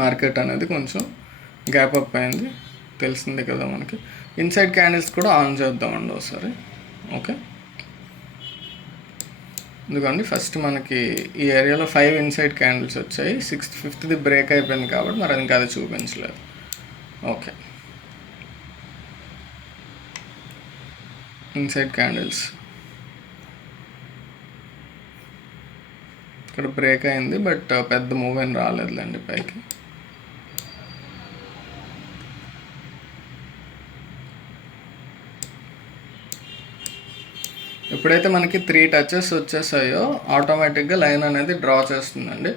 మార్కెట్ అనేది కొంచెం గ్యాప్ అప్ అయింది, తెలిసింది కదా మనకి. ఇన్సైడ్ క్యాండిల్స్ కూడా ఆన్ చేద్దామండి ఒకసారి. ఓకే, ఎందుకండి ఫస్ట్ మనకి ఈ ఏరియాలో 5 ఇన్సైడ్ క్యాండిల్స్ వచ్చాయి. 5th బ్రేక్ అయిపోయింది కాబట్టి మరి ఇంకా అది చూపించలేదు. ఓకే, ఇన్సైడ్ క్యాండిల్స్ ఇక్కడ బ్రేక్ అయింది బట్ పెద్ద మూవ్ ఏం రాలేదులేండి పైకి. ఎప్పుడైతే మనకి 3 టచెస్ వచ్చేసాయో ఆటోమేటిక్గా లైన్ అనేది డ్రా చేస్తుందండి.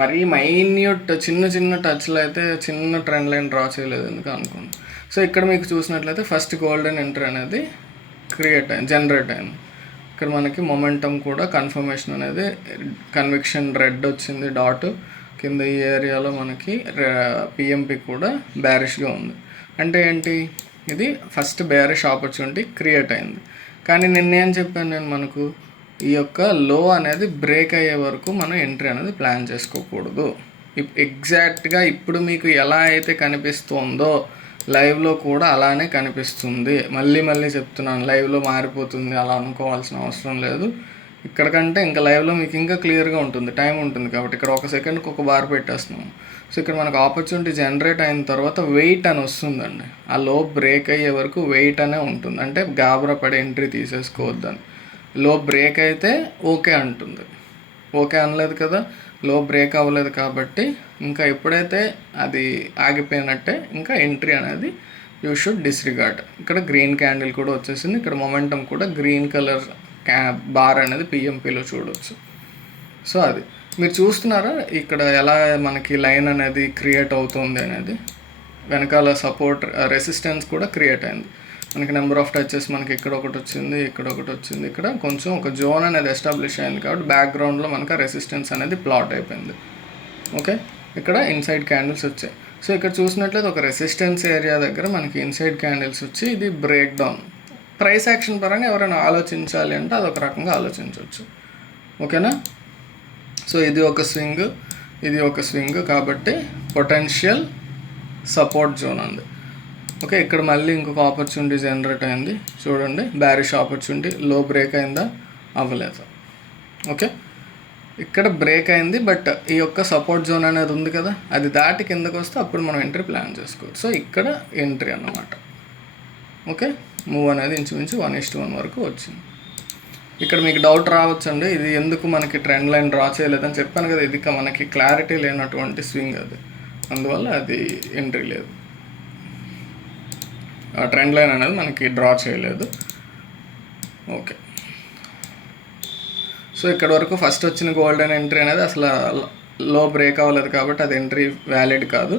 మరీ మైన్యూట్ చిన్న చిన్న టచ్లు అయితే చిన్న ట్రెండ్ లైన్ డ్రా చేయలేదు ఎందుకు అనుకోండి. సో ఇక్కడ మీకు చూసినట్లయితే ఫస్ట్ గోల్డెన్ ఎంట్రీ అనేది జనరేట్ అయింది. ఇక్కడ మనకి మొమెంటం కూడా కన్ఫర్మేషన్ అనేది కన్విక్షన్ రెడ్ వచ్చింది డాట్ కింద. ఈ ఏరియాలో మనకి పిఎంపి కూడా బ్యారిష్గా ఉంది. అంటే ఏంటి, ఇది ఫస్ట్ బేరిష్ ఆపర్చునిటీ క్రియేట్ అయింది. కానీ నిన్నేం చెప్పాను నేను, మనకు ఈ యొక్క లో అనేది బ్రేక్ అయ్యే వరకు మనం ఎంట్రీ అనేది ప్లాన్ చేసుకోకూడదు. ఎగ్జాక్ట్గా ఇప్పుడు మీకు ఎలా అయితే కనిపిస్తుందో లైవ్లో కూడా అలానే కనిపిస్తుంది. మళ్ళీ చెప్తున్నాను, లైవ్లో మారిపోతుంది అలా అనుకోవాల్సిన అవసరం లేదు. ఇక్కడికంటే ఇంకా లైవ్లో మీకు ఇంకా క్లియర్గా ఉంటుంది, టైం ఉంటుంది కాబట్టి. ఇక్కడ 1 సెకండ్కి 1 బార్ పెట్టేస్తున్నాం. సో ఇక్కడ మనకు ఆపర్చునిటీ జనరేట్ అయిన తర్వాత వెయిట్ అని వస్తుందండి. ఆ లో బ్రేక్ అయ్యే వరకు వెయిట్ అనే ఉంటుంది. అంటే గాబరా పడి ఎంట్రీ తీసేసుకోవద్దని. లో బ్రేక్ అయితే ఓకే అంటుంది. ఓకే అనలేదు కదా, లో బ్రేక్ అవ్వలేదు కాబట్టి ఇంకా ఎప్పుడైతే అది ఆగిపోయినట్టే ఇంకా ఎంట్రీ అనేది యూ షుడ్ డిస్రిగార్డ్. ఇక్కడ గ్రీన్ క్యాండిల్ కూడా వచ్చేసింది. ఇక్కడ మొమెంటం కూడా గ్రీన్ కలర్ బార్ అనేది పిఎంపిలో చూడవచ్చు. సో అది మీరు చూస్తున్నారా ఇక్కడ ఎలా మనకి లైన్ అనేది క్రియేట్ అవుతుంది అనేది. వెనకాల సపోర్ట్ రెసిస్టెన్స్ కూడా క్రియేట్ అయింది. మనకి నెంబర్ ఆఫ్ టచెస్ మనకి ఇక్కడ ఒకటి వచ్చింది, ఇక్కడ ఒకటి వచ్చింది. ఇక్కడ కొంచెం ఒక జోన్ అనేది ఎస్టాబ్లిష్ అయింది కాబట్టి బ్యాక్గ్రౌండ్లో మనకు రెసిస్టెన్స్ అనేది ప్లాట్ అయిపోయింది. ఓకే, ఇక్కడ ఇన్సైడ్ క్యాండిల్స్ వచ్చాయి. సో ఇక్కడ చూసినట్లయితే ఒక రెసిస్టెన్స్ ఏరియా దగ్గర మనకి ఇన్సైడ్ క్యాండిల్స్ వచ్చి ఇది బ్రేక్ డౌన్. ప్రైస్ యాక్షన్ పరంగా ఎవరైనా ఆలోచించాలి అంటే అదొక రకంగా ఆలోచించవచ్చు. ఓకేనా. సో ఇది ఒక స్వింగ్, ఇది ఒక స్వింగ్ కాబట్టి పొటెన్షియల్ సపోర్ట్ జోన్ ఉంది. ఓకే, ఇక్కడ మళ్ళీ ఇంకొక ఆపర్చునిటీ జనరేట్ అయింది చూడండి. బ్యారిష్ ఆపర్చునిటీ, లో బ్రేక్ అయిందా, అవ్వలేదు. ఓకే, ఇక్కడ బ్రేక్ అయింది బట్ ఈ యొక్క సపోర్ట్ జోన్ అనేది ఉంది కదా, అది దాటి కిందకు వస్తే అప్పుడు మనం ఎంట్రీ ప్లాన్ చేసుకోవచ్చు. సో ఇక్కడ ఎంట్రీ అన్నమాట. ఓకే, మూవ్ అనేది ఇంచుమించు 1:1 వరకు వచ్చింది. ఇక్కడ మీకు డౌట్ రావచ్చండి, ఇది ఎందుకు మనకి ట్రెండ్ లైన్ డ్రా చేయలేదని చెప్పాను కదా. ఇది మనకి క్లారిటీ లేనటువంటి స్వింగ్ అది, అందువల్ల అది ఎంట్రీ లేదు. ట్రెండ్ లైన్ అనేది మనకి డ్రా చేయలేదు. ఓకే, సో ఇక్కడ వరకు ఫస్ట్ వచ్చిన గోల్డెన్ ఎంట్రీ అనేది అసలు లో బ్రేక్ అవ్వలేదు కాబట్టి అది ఎంట్రీ వ్యాలిడ్ కాదు.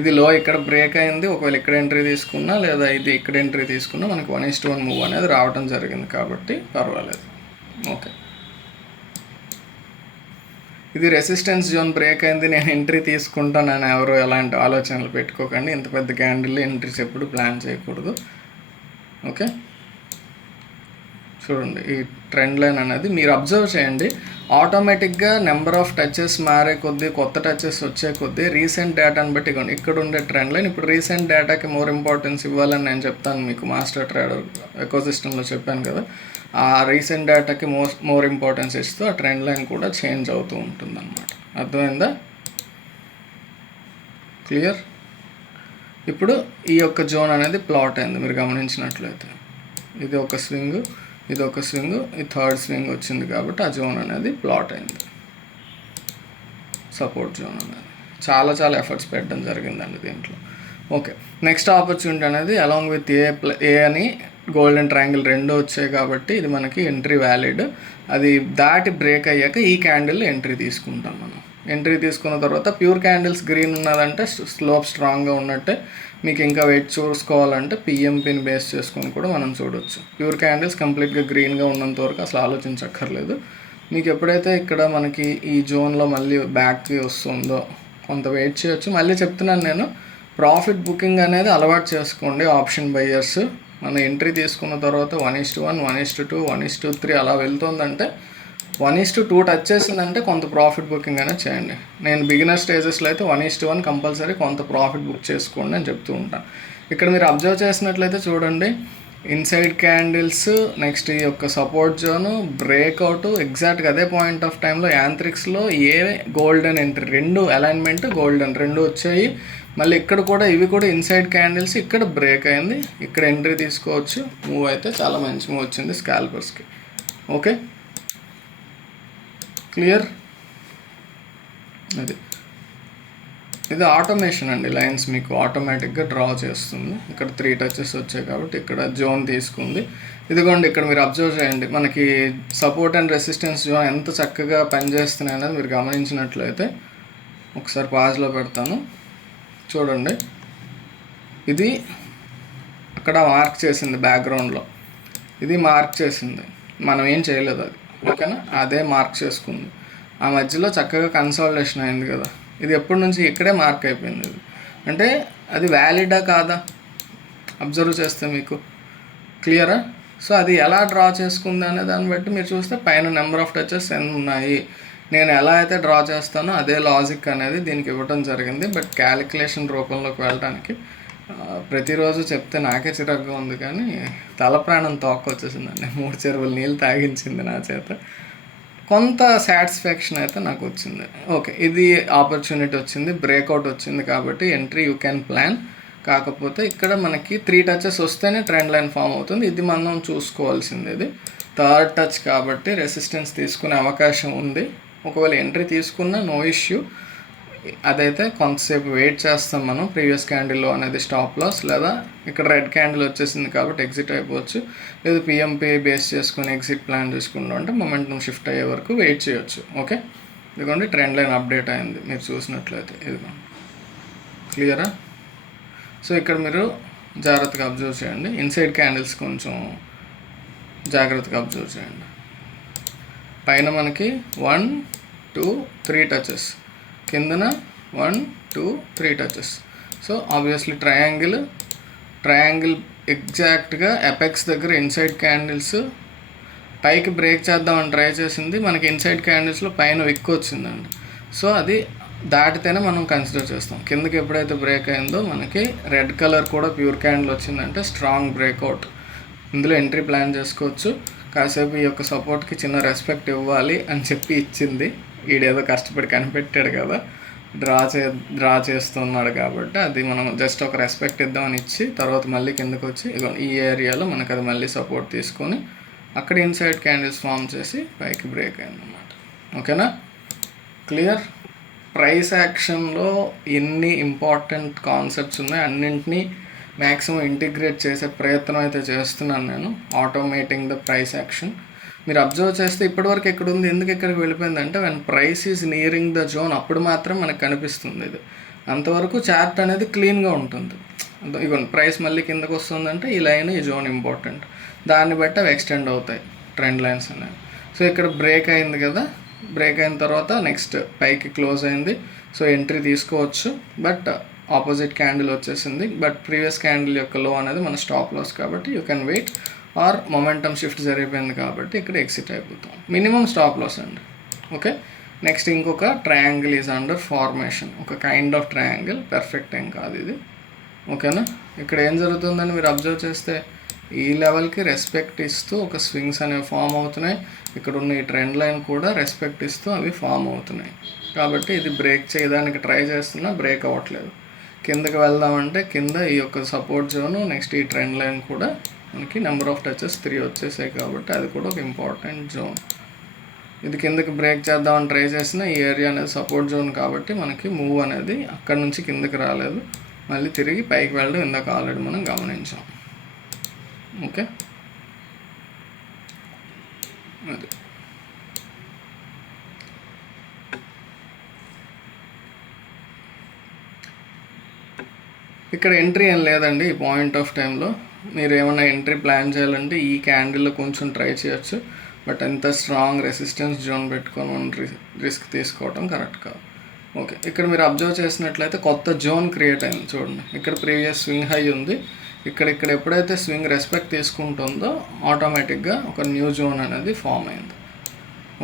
ఇది లో ఇక్కడ బ్రేక్ అయింది, ఒకవేళ ఇక్కడ ఎంట్రీ తీసుకున్నా లేదా ఇది ఇక్కడ ఎంట్రీ తీసుకున్నా మనకు 1:1 మూవ్ అనేది రావడం జరిగింది కాబట్టి పర్వాలేదు. ఓకే, ఇది రెసిస్టెన్స్ జోన్ బ్రేక్ అయింది, నేను ఎంట్రీ తీసుకుంటానని ఎవరు ఎలాంటి ఆలోచనలు పెట్టుకోకండి. ఇంత పెద్ద క్యాండిల్ ఎంట్రీస్ ఎప్పుడు ప్లాన్ చేయకూడదు. ఓకే, చూడండి ఈ ట్రెండ్ లైన్ అనేది మీరు అబ్జర్వ్ చేయండి. ఆటోమేటిక్గా నెంబర్ ఆఫ్ టచెస్ మారే కొద్దీ, కొత్త టచెస్ వచ్చే కొద్దీ రీసెంట్ డేటాని బట్టి ఇక్కడ ఉండే ట్రెండ్ లైన్ ఇప్పుడు రీసెంట్ డేటాకి మోర్ ఇంపార్టెన్స్ ఇవ్వాలని నేను చెప్తాను మీకు. మాస్టర్ ట్రేడర్ ఎకోసిస్టంలో చెప్పాను కదా, ఆ రీసెంట్ డేటాకి మోర్ ఇంపార్టెన్స్ ఇస్తూ ఆ ట్రెండ్ లైన్ కూడా చేంజ్ అవుతూ ఉంటుంది అన్నమాట. అర్థమైందా? క్లియర్? ఇప్పుడు ఈ యొక్క జోన్ అనేది ప్లాట్ అయింది మీరు గమనించినట్లయితే. ఇది ఒక స్వింగ్, ఇది ఒక స్వింగ్, ఈ థర్డ్ స్వింగ్ వచ్చింది కాబట్టి ఆ జోన్ అనేది ప్లాట్ అయింది. సపోర్ట్ జోన్ అనేది చాలా ఎఫర్ట్స్ పెట్టడం జరిగిందండి దీంట్లో. ఓకే, నెక్స్ట్ ఆపర్చునిటీ అనేది అలాంగ్ విత్ ఏ అని గోల్డెన్ ట్రయాంగిల్ రెండు వచ్చాయి కాబట్టి ఇది మనకి ఎంట్రీ వ్యాలిడ్. అది దాటి బ్రేక్ అయ్యాక ఈ క్యాండిల్ ఎంట్రీ తీసుకుంటాం మనం. ఎంట్రీ తీసుకున్న తర్వాత ప్యూర్ క్యాండిల్స్ గ్రీన్ ఉన్నదంటే స్లోప్ స్ట్రాంగ్గా ఉన్నట్టే. మీకు ఇంకా వెయిట్ చూసుకోవాలంటే పిఎంపిని బేస్ చేసుకొని కూడా మనం చూడవచ్చు. ప్యూర్ క్యాండిల్స్ కంప్లీట్గా గ్రీన్గా ఉన్నంత వరకు అసలు ఆలోచించక్కర్లేదు. మీకు ఎప్పుడైతే ఇక్కడ మనకి ఈ జోన్లో మళ్ళీ బ్యాక్కి వస్తుందో కొంత వెయిట్ చేయొచ్చు. మళ్ళీ చెప్తున్నాను నేను, ప్రాఫిట్ బుకింగ్ అనేది అలవాటు చేసుకోండి ఆప్షన్ బయ్యర్స్. మనం ఎంట్రీ తీసుకున్న తర్వాత 1:1, 1:2, 1:3 అలా వెళ్తుందంటే 1:2 టచ్ చేసిందంటే కొంత ప్రాఫిట్ బుకింగ్ అనేది చేయండి. నేను బిగినర్ స్టేజెస్లో అయితే 1:1 కంపల్సరీ కొంత ప్రాఫిట్ బుక్ చేసుకోండి అని చెప్తూ ఉంటాను. ఇక్కడ మీరు అబ్జర్వ్ చేసినట్లయితే చూడండి, ఇన్సైడ్ క్యాండిల్స్, నెక్స్ట్ ఈ యొక్క సపోర్ట్ జోను, బ్రేక్అవుట్, ఎగ్జాక్ట్గా అదే పాయింట్ ఆఫ్ టైంలో యాంత్రిక్స్లో ఏ గోల్డెన్ ఎంట్రీ, రెండు అలైన్మెంట్ గోల్డెన్ రెండు వచ్చాయి. మళ్ళీ ఇక్కడ కూడా ఇవి కూడా ఇన్సైడ్ క్యాండిల్స్, ఇక్కడ బ్రేక్ అయింది, ఇక్కడ ఎంట్రీ తీసుకోవచ్చు. మూవ్ అయితే చాలా మంచి మూవ్ వచ్చింది స్కాల్పర్స్కి. Okay, clear? అది ఇది ఆటోమేషన్ అండి. లైన్స్ మీకు ఆటోమేటిక్గా డ్రా చేస్తుంది. ఇక్కడ 3 టచెస్ వచ్చాయి కాబట్టి ఇక్కడ జోన్ తీసుకుంది. ఇదిగోండి ఇక్కడ మీరు అబ్జర్వ్ చేయండి, మనకి సపోర్ట్ అండ్ రెసిస్టెన్స్ జోన్ ఎంత చక్కగా పనిచేస్తున్నాయి అనేది మీరు గమనించినట్లయితే ఒకసారి పాజ్లో పెడతాను చూడండి. ఇది అక్కడ మార్క్ చేసింది బ్యాక్గ్రౌండ్లో, ఇది మార్క్ చేసింది. మనం ఏం చేయలేదు అది, ఓకేనా. అదే మార్క్ చేసుకుంది. ఆ మధ్యలో చక్కగా కన్సాలిడేషన్ అయింది కదా, ఇది ఎప్పటి నుంచి ఇక్కడే మార్క్ అయిపోయింది. ఇది అంటే అది వ్యాలిడా కాదా అబ్జర్వ్ చేస్తే మీకు క్లియరా. సో అది ఎలా డ్రా చేసుకుంది అనే దాన్ని బట్టి మీరు చూస్తే పైన నెంబర్ ఆఫ్ టచెస్ ఎన్ని ఉన్నాయి, నేను ఎలా అయితే డ్రా చేస్తానో అదే లాజిక్ అనేది దీనికి ఇవ్వడం జరిగింది. బట్ క్యాలిక్యులేషన్ రూపంలోకి వెళ్ళడానికి ప్రతిరోజు చెప్తే నాకే చిరాకుగా ఉంది, కానీ తల ప్రాణం తోక్కొచ్చేసిందండి. 3 చెరువులు నీళ్ళు తాగించింది నా చేత. కొంత సాటిస్ఫాక్షన్ అయితే నాకు వచ్చింది. ఓకే, ఇది ఆపర్చునిటీ వచ్చింది, బ్రేక్అవుట్ వచ్చింది కాబట్టి ఎంట్రీ యూ క్యాన్ ప్లాన్. కాకపోతే ఇక్కడ మనకి 3 టచెస్ వస్తేనే ట్రెండ్ లైన్ ఫామ్ అవుతుంది. ఇది మనం చూసుకోవాల్సింది. ఇది థర్డ్ టచ్ కాబట్టి రెసిస్టెన్స్ తీసుకునే అవకాశం ఉంది. ఒకవేళ ఎంట్రీ తీసుకున్నా నో ఇష్యూ. అదైతే కొంతసేపు వెయిట్ చేస్తాం మనం. ప్రీవియస్ క్యాండిల్లో అనేది స్టాప్ లాస్, లేదా ఇక్కడ రెడ్ క్యాండిల్ వచ్చేసింది కాబట్టి ఎగ్జిట్ అయిపోవచ్చు, లేదా పిఎంపీ బేస్ చేసుకుని ఎగ్జిట్ ప్లాన్ చేసుకుంటూ అంటే మొమెంటం షిఫ్ట్ అయ్యే వరకు వెయిట్ చేయొచ్చు. ఓకే, ఇదిగోండి ట్రెండ్ లైన్ అప్డేట్ అయింది మీరు చూసినట్లయితే. ఇదిగోండి క్లియరా. సో ఇక్కడ మీరు జాగ్రత్తగా అబ్జర్వ్ చేయండి. ఇన్సైడ్ క్యాండిల్స్ కొంచెం జాగ్రత్తగా అబ్జర్వ్ చేయండి. పైన మనకి 1 2 3 టచెస్, కిందన 1 2 3 టచెస్. సో ఆబ్వియస్లీ ట్రయాంగిల్ ఎగ్జాక్ట్గా ఎపెక్స్ దగ్గర ఇన్సైడ్ క్యాండిల్స్ పైకి బ్రేక్ చేద్దామని ట్రై చేసింది. మనకి ఇన్సైడ్ క్యాండిల్స్లో పైన విక్ వచ్చిందండి. సో అది దాటితేనే మనం కన్సిడర్ చేస్తాం. కిందకి ఎప్పుడైతే బ్రేక్ అయిందో మనకి రెడ్ కలర్ కూడా ప్యూర్ క్యాండిల్ వచ్చిందంటే స్ట్రాంగ్ బ్రేక్అవుట్. ఇందులో ఎంట్రీ ప్లాన్ చేసుకోవచ్చు. కాసేపు ఈ యొక్క సపోర్ట్కి చిన్న రెస్పెక్ట్ ఇవ్వాలి అని చెప్పి ఇచ్చింది. ఈడేదో కష్టపడి కనిపెట్టాడు కదా, డ్రా చేస్తున్నాడు కాబట్టి అది మనం జస్ట్ ఒక రెస్పెక్ట్ ఇద్దామని ఇచ్చి తర్వాత మళ్ళీ కిందకు వచ్చి ఈ ఏరియాలో మనకు అది మళ్ళీ సపోర్ట్ తీసుకొని అక్కడ ఇన్సైడ్ క్యాండిల్స్ ఫామ్ చేసి పైకి బ్రేక్ అయిందన్నమాట. ఓకేనా, క్లియర్. ప్రైస్ యాక్షన్లో ఎన్ని ఇంపార్టెంట్ కాన్సెప్ట్స్ ఉన్నాయి అన్నింటినీ మ్యాక్సిమం ఇంటిగ్రేట్ చేసే ప్రయత్నం అయితే చేస్తున్నాను నేను. Automating the price action. మీరు అబ్జర్వ్ చేస్తే ఇప్పటివరకు ఎక్కడుంది, ఎందుకు ఎక్కడికి వెళ్ళిపోయిందంటే when price is nearing the zone అప్పుడు మాత్రం మనకు కనిపిస్తుంది ఇది. అంతవరకు చార్ట్ అనేది క్లీన్గా ఉంటుంది. ఇగోండి ప్రైస్ మళ్ళీ కిందకు వస్తుందంటే ఈ లైన్ ఈ జోన్ ఇంపార్టెంట్, దాన్ని బట్టి అవి ఎక్స్టెండ్ అవుతాయి ట్రెండ్ లైన్స్ అనేవి. సో ఇక్కడ బ్రేక్ అయింది కదా, బ్రేక్ అయిన తర్వాత నెక్స్ట్ పైకి క్లోజ్ అయింది. సో ఎంట్రీ తీసుకోవచ్చు, బట్ ఆపోజిట్ క్యాండిల్ వచ్చేసింది. బట్ ప్రీవియస్ క్యాండిల్ యొక్క లో అనేది మన స్టాప్ లాస్ కాబట్టి you can wait, or momentum shift జరిగిపోయింది కాబట్టి ఇక్కడ ఎగ్జిట్ అయిపోతాం. మినిమం స్టాప్ లాస్ అండి. ఓకే, నెక్స్ట్ ఇంకొక ట్రయాంగిల్ ఈజ్ అండర్ ఫార్మేషన్. ఒక కైండ్ ఆఫ్ ట్రయాంగిల్, పర్ఫెక్ట్ ఏం కాదు ఇది. ఓకేనా, ఇక్కడ ఏం జరుగుతుందని మీరు అబ్జర్వ్ చేస్తే ఈ లెవెల్కి రెస్పెక్ట్ ఇస్తూ ఒక స్వింగ్స్ అనేవి ఫామ్ అవుతున్నాయి. ఇక్కడ ఉన్న ఈ ట్రెండ్ లైన్ కూడా రెస్పెక్ట్ ఇస్తూ అవి ఫామ్ అవుతున్నాయి. కాబట్టి ఇది బ్రేక్ చేయడానికి ట్రై చేస్తున్నా బ్రేక్ అవ్వట్లేదు. కిందకి వెళ్దామంటే కింద ఈ యొక్క సపోర్ట్ జోను, నెక్స్ట్ ఈ ట్రెండ్ లైన్ కూడా మనకి నెంబర్ ఆఫ్ టచెస్ 3 వచ్చేసాయి కాబట్టి అది కూడా ఒక ఇంపార్టెంట్ జోన్. ఇది కిందకి బ్రేక్ చేద్దామని ట్రై చేసిన ఈ ఏరియా అనేది సపోర్ట్ జోన్ కాబట్టి మనకి మూవ్ అనేది అక్కడ నుంచి కిందకి రాలేదు, మళ్ళీ తిరిగి పైకి వెళ్ళడం ఇందాక ఆల్రెడీ మనం గమనించాం. ఓకే, అది ఇక్కడ ఎంట్రీ ఏం లేదండి. ఈ పాయింట్ ఆఫ్ టైంలో మీరు ఏమైనా ఎంట్రీ ప్లాన్ చేయాలంటే ఈ క్యాండిల్లో కొంచెం ట్రై చేయొచ్చు, బట్ ఎంత స్ట్రాంగ్ రెసిస్టెన్స్ జోన్ పెట్టుకొని మనం రిస్క్ తీసుకోవడం కరెక్ట్ కాదు. ఓకే, ఇక్కడ మీరు అబ్జర్వ్ చేసినట్లయితే కొత్త జోన్ క్రియేట్ అయింది చూడండి. ఇక్కడ ప్రీవియస్ స్వింగ్ హై ఉంది, ఇక్కడ ఎప్పుడైతే స్వింగ్ రెస్పెక్ట్ తీసుకుంటుందో ఆటోమేటిక్గా ఒక న్యూ జోన్ అనేది ఫామ్ అయింది.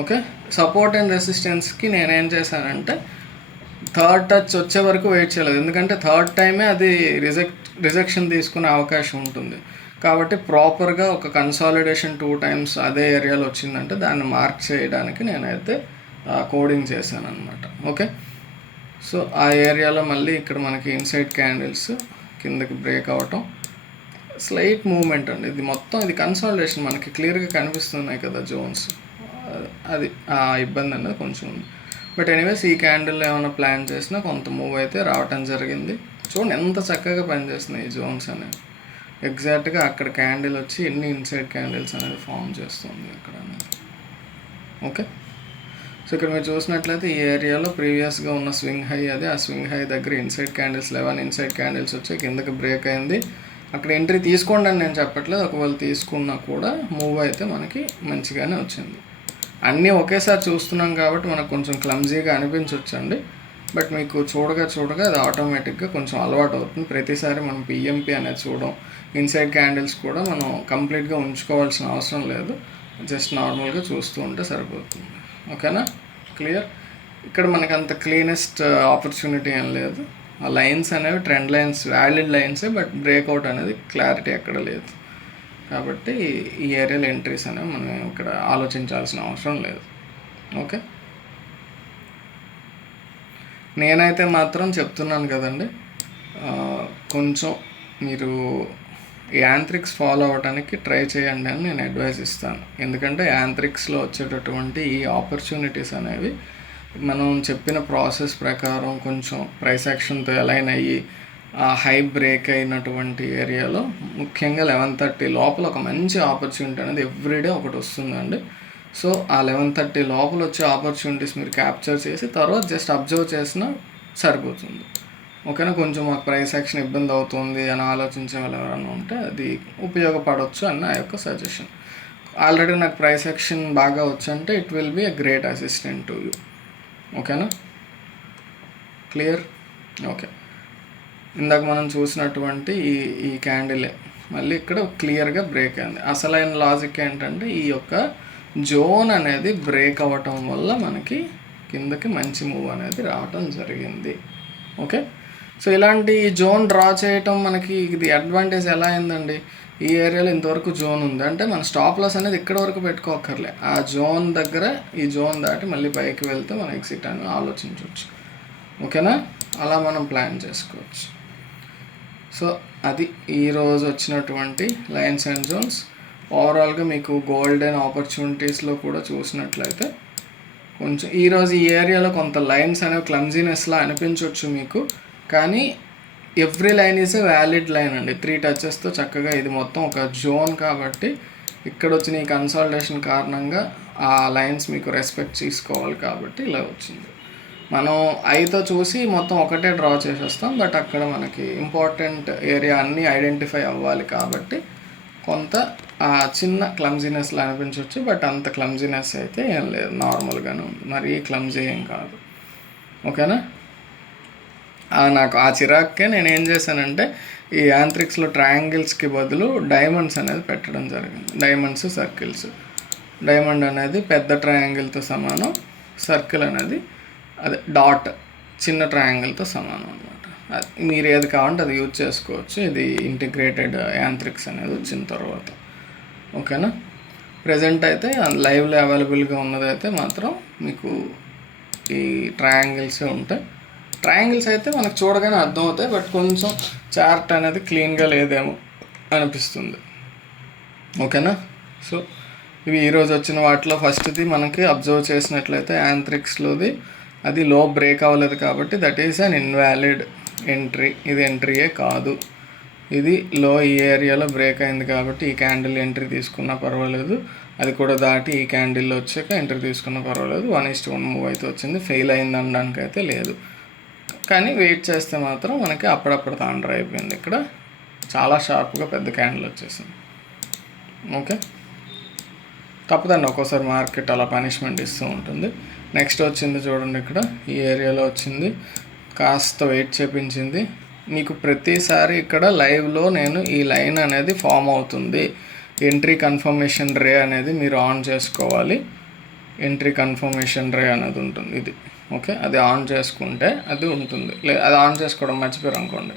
ఓకే, సపోర్ట్ అండ్ రెసిస్టెన్స్కి నేనేం చేశానంటే థర్డ్ టచ్ వచ్చే వరకు వెయిట్ చేయలేదు, ఎందుకంటే థర్డ్ టైమే అది రిజెక్షన్ తీసుకునే అవకాశం ఉంటుంది. కాబట్టి ప్రాపర్గా ఒక కన్సాలిడేషన్ 2 times అదే ఏరియాలో వచ్చిందంటే దాన్ని మార్క్ చేయడానికి నేనైతే కోడింగ్ చేశాను అనమాట. ఓకే, సో ఆ ఏరియాలో మళ్ళీ ఇక్కడ మనకి ఇన్సైడ్ క్యాండిల్స్ కిందకి బ్రేక్ అవ్వటం, స్లైట్ మూవ్మెంట్ అండి. ఇది మొత్తం ఇది కన్సాలిడేషన్ మనకి క్లియర్గా కనిపిస్తున్నాయి కదా జోన్స్, అది ఆ ఇబ్బంది అనేది కొంచెం ఉంది. బట్ ఎనీవేస్ ఈ క్యాండిల్ ఏమైనా ప్లాన్ చేసినా కొంత మూవ్ అయితే రావటం జరిగింది. చూడండి ఎంత చక్కగా పనిచేస్తున్నాయి ఈ జోన్స్ అనేవి. ఎగ్జాక్ట్గా అక్కడ క్యాండిల్ వచ్చి ఎన్ని ఇన్సైడ్ క్యాండిల్స్ అనేది ఫామ్ చేస్తుంది అక్కడ అనేది. ఓకే, సో ఇక్కడ మీరు చూసినట్లయితే ఈ ఏరియాలో ప్రీవియస్గా ఉన్న స్వింగ్ హై అది, ఆ స్వింగ్ హై దగ్గర ఇన్సైడ్ క్యాండిల్స్ 11 ఇన్సైడ్ క్యాండిల్స్ వచ్చి కిందకి బ్రేక్ అయింది. అక్కడ ఎంట్రీ తీసుకోండి అని నేను చెప్పట్లేదు, ఒకవేళ తీసుకున్నా కూడా మూవ్ అయితే మనకి మంచిగానే వచ్చింది. అన్నీ ఒకేసారి చూస్తున్నాం కాబట్టి మనకు కొంచెం క్లమ్జీగా అనిపించవచ్చండి, బట్ మీకు చూడగా అది ఆటోమేటిక్గా కొంచెం అలవాటు అవుతుంది. ప్రతిసారి మనం పిఎంపి అనేది చూడడం, ఇన్సైడ్ క్యాండిల్స్ కూడా మనం కంప్లీట్గా ఉంచుకోవాల్సిన అవసరం లేదు, జస్ట్ నార్మల్గా చూస్తూ ఉంటే సరిపోతుంది. ఓకేనా, క్లియర్. ఇక్కడ మనకు అంత క్లీనెస్ట్ ఆపర్చునిటీ ఏం లేదు. ఆ లైన్స్ అనేవి ట్రెండ్ లైన్స్, వ్యాలిడ్ లైన్సే, బట్ బ్రేక్అవుట్ అనేది క్లారిటీ ఎక్కడ లేదు. కాబట్టి ఈ ఏరియాలో ఎంట్రీస్ అనేవి మనం ఇక్కడ ఆలోచించాల్సిన అవసరం లేదు. ఓకే, నేనైతే మాత్రం చెప్తున్నాను కదండి, కొంచెం మీరు యాంత్రిక్స్ ఫాలో అవ్వడానికి ట్రై చేయండి అని నేను అడ్వైస్ ఇస్తాను. ఎందుకంటే యాంత్రిక్స్లో వచ్చేటటువంటి ఈ ఆపర్చునిటీస్ అనేవి మనం చెప్పిన ప్రాసెస్ ప్రకారం కొంచెం ప్రైస్ యాక్షన్తో అలైన్ అయ్యి ఆ హై బ్రేక్ అయినటువంటి ఏరియాలో ముఖ్యంగా 11:30 లోపల ఒక మంచి ఆపర్చునిటీ అనేది ఎవ్రీడే ఒకటి వస్తుందండి. సో ఆ 11:30 లోపల వచ్చే ఆపర్చునిటీస్ మీరు క్యాప్చర్ చేసి తర్వాత జస్ట్ అబ్జర్వ్ చేసినా సరిపోతుంది. ఓకేనా, కొంచెం మాకు ప్రైస్ యాక్షన్ ఇబ్బంది అవుతుంది అని ఆలోచించే వాళ్ళు ఎవరైనా ఉంటే అది ఉపయోగపడవచ్చు అని నా యొక్క సజెషన్. ఆల్రెడీ నాకు ప్రైస్ యాక్షన్ బాగా వచ్చంటే it will be a great assistant to you. ఓకేనా, క్లియర్. ఓకే, ఇందాక మనం చూసినటువంటి ఈ క్యాండిలే మళ్ళీ ఇక్కడ క్లియర్గా బ్రేక్ అయింది. అసలైన లాజిక్ ఏంటంటే ఈ యొక్క జోన్ అనేది బ్రేక్ అవ్వటం వల్ల మనకి కిందకి మంచి మూవ్ అనేది రావటం జరిగింది. ఓకే, సో ఇలాంటి జోన్ డ్రా చేయటం మనకి ఇది అడ్వాంటేజ్ ఎలా అయిందండి, ఈ ఏరియాలో ఇంతవరకు జోన్ ఉంది అంటే మన స్టాప్ లాస్ అనేది ఇక్కడ వరకు పెట్టుకోకర్లే, ఆ జోన్ దగ్గర ఈ జోన్ దాటి మళ్ళీ పైకి వెళ్తే మనం ఎగ్జిట్ అని ఆలోచించవచ్చు. ఓకేనా, అలా మనం ప్లాన్ చేసుకోవచ్చు. సో అది ఈరోజు వచ్చినటువంటి లైన్స్ అండ్ జోన్స్. ఓవరాల్గా మీకు గోల్డెన్ ఆపర్చునిటీస్లో కూడా చూసినట్లయితే కొంచెం ఈరోజు ఈ ఏరియాలో కొంత లైన్స్ అనేవి క్లమ్జీనెస్లా అనిపించవచ్చు మీకు, కానీ every line is a valid line అండి. 3 టచెస్తో చక్కగా ఇది మొత్తం ఒక జోన్ కాబట్టి ఇక్కడ వచ్చిన ఈ కన్సాలిడేషన్ కారణంగా ఆ లైన్స్ మీకు రెస్పెక్ట్ తీసుకోవాలి కాబట్టి ఇలా వచ్చింది. మనం ఐతో చూసి మొత్తం ఒకటే డ్రా చేసేస్తాం, బట్ అక్కడ మనకి ఇంపార్టెంట్ ఏరియా అన్నీ ఐడెంటిఫై అవ్వాలి కాబట్టి కొంత చిన్న క్లమ్జీనెస్లా అనిపించవచ్చు, బట్ అంత క్లమ్జీనెస్ అయితే ఏం లేదు, నార్మల్గానే ఉంది, మరీ క్లమ్జీ ఏం కాదు. ఓకేనా, నాకు ఆ చిరాక్కే నేను ఏం చేశానంటే ఈ యాంత్రిక్స్లో ట్రయాంగిల్స్కి బదులు డైమండ్స్ అనేది పెట్టడం జరిగింది. Diamonds, circles. డైమండ్ అనేది పెద్ద ట్రయాంగిల్తో సమానం, సర్కిల్ అనేది అదే డాట్ చిన్న ట్రయాంగిల్తో సమానం అనమాట. అది మీరు ఏది కావాలంటే అది యూజ్ చేసుకోవచ్చు. ఇది ఇంటిగ్రేటెడ్ యాంత్రిక్స్ అనేది వచ్చిన తర్వాత. ఓకేనా, ప్రజెంట్ అయితే లైవ్లో అవైలబుల్గా ఉన్నదైతే మాత్రం మీకు ఈ ట్రయాంగిల్సే ఉంటాయి. ట్రయాంగిల్స్ అయితే మనకు చూడగానే అర్థమవుతాయి, బట్ కొంచెం చార్ట్ అనేది క్లీన్గా లేదేమో అనిపిస్తుంది. ఓకేనా, సో ఇవి ఈరోజు వచ్చిన వాటిలో ఫస్ట్ది మనకి అబ్జర్వ్ చేసినట్లయితే యాంత్రిక్స్లోది అది లో బ్రేక్ అవ్వలేదు కాబట్టి that is an invalid entry. ఇది ఎంట్రీయే కాదు, ఇది లో ఈ ఏరియాలో బ్రేక్ అయింది కాబట్టి ఈ క్యాండిల్ ఎంట్రీ తీసుకున్నా పర్వాలేదు, అది కూడా దాటి ఈ క్యాండిల్లో వచ్చాక ఎంట్రీ తీసుకున్నా పర్వాలేదు. 1:1 మూవ్ అయితే వచ్చింది, ఫెయిల్ అయింది అనడానికి అయితే లేదు. కానీ వెయిట్ చేస్తే మాత్రం మనకి అప్పుడప్పుడు తాండ్ర అయిపోయింది, ఇక్కడ చాలా షార్ప్గా పెద్ద క్యాండిల్ వచ్చేసింది. ఓకే, తప్పదండి, ఒక్కోసారి మార్కెట్ అలా పనిష్మెంట్ ఇస్తూ ఉంటుంది. నెక్స్ట్ వచ్చింది చూడండి, ఇక్కడ ఈ ఏరియాలో వచ్చింది, కాస్త వెయిట్ చేపించింది. మీకు ప్రతిసారి ఇక్కడ లైవ్లో నేను ఈ లైన్ అనేది ఫామ్ అవుతుంది, ఎంట్రీ కన్ఫర్మేషన్ రే అనేది మీరు ఆన్ చేసుకోవాలి. ఎంట్రీ కన్ఫర్మేషన్ రే అనేది ఉంటుంది ఇది. ఓకే, అది ఆన్ చేసుకుంటే అది ఉంటుంది, అది ఆన్ చేసుకోవడం మర్చిపోయారు అనుకోండి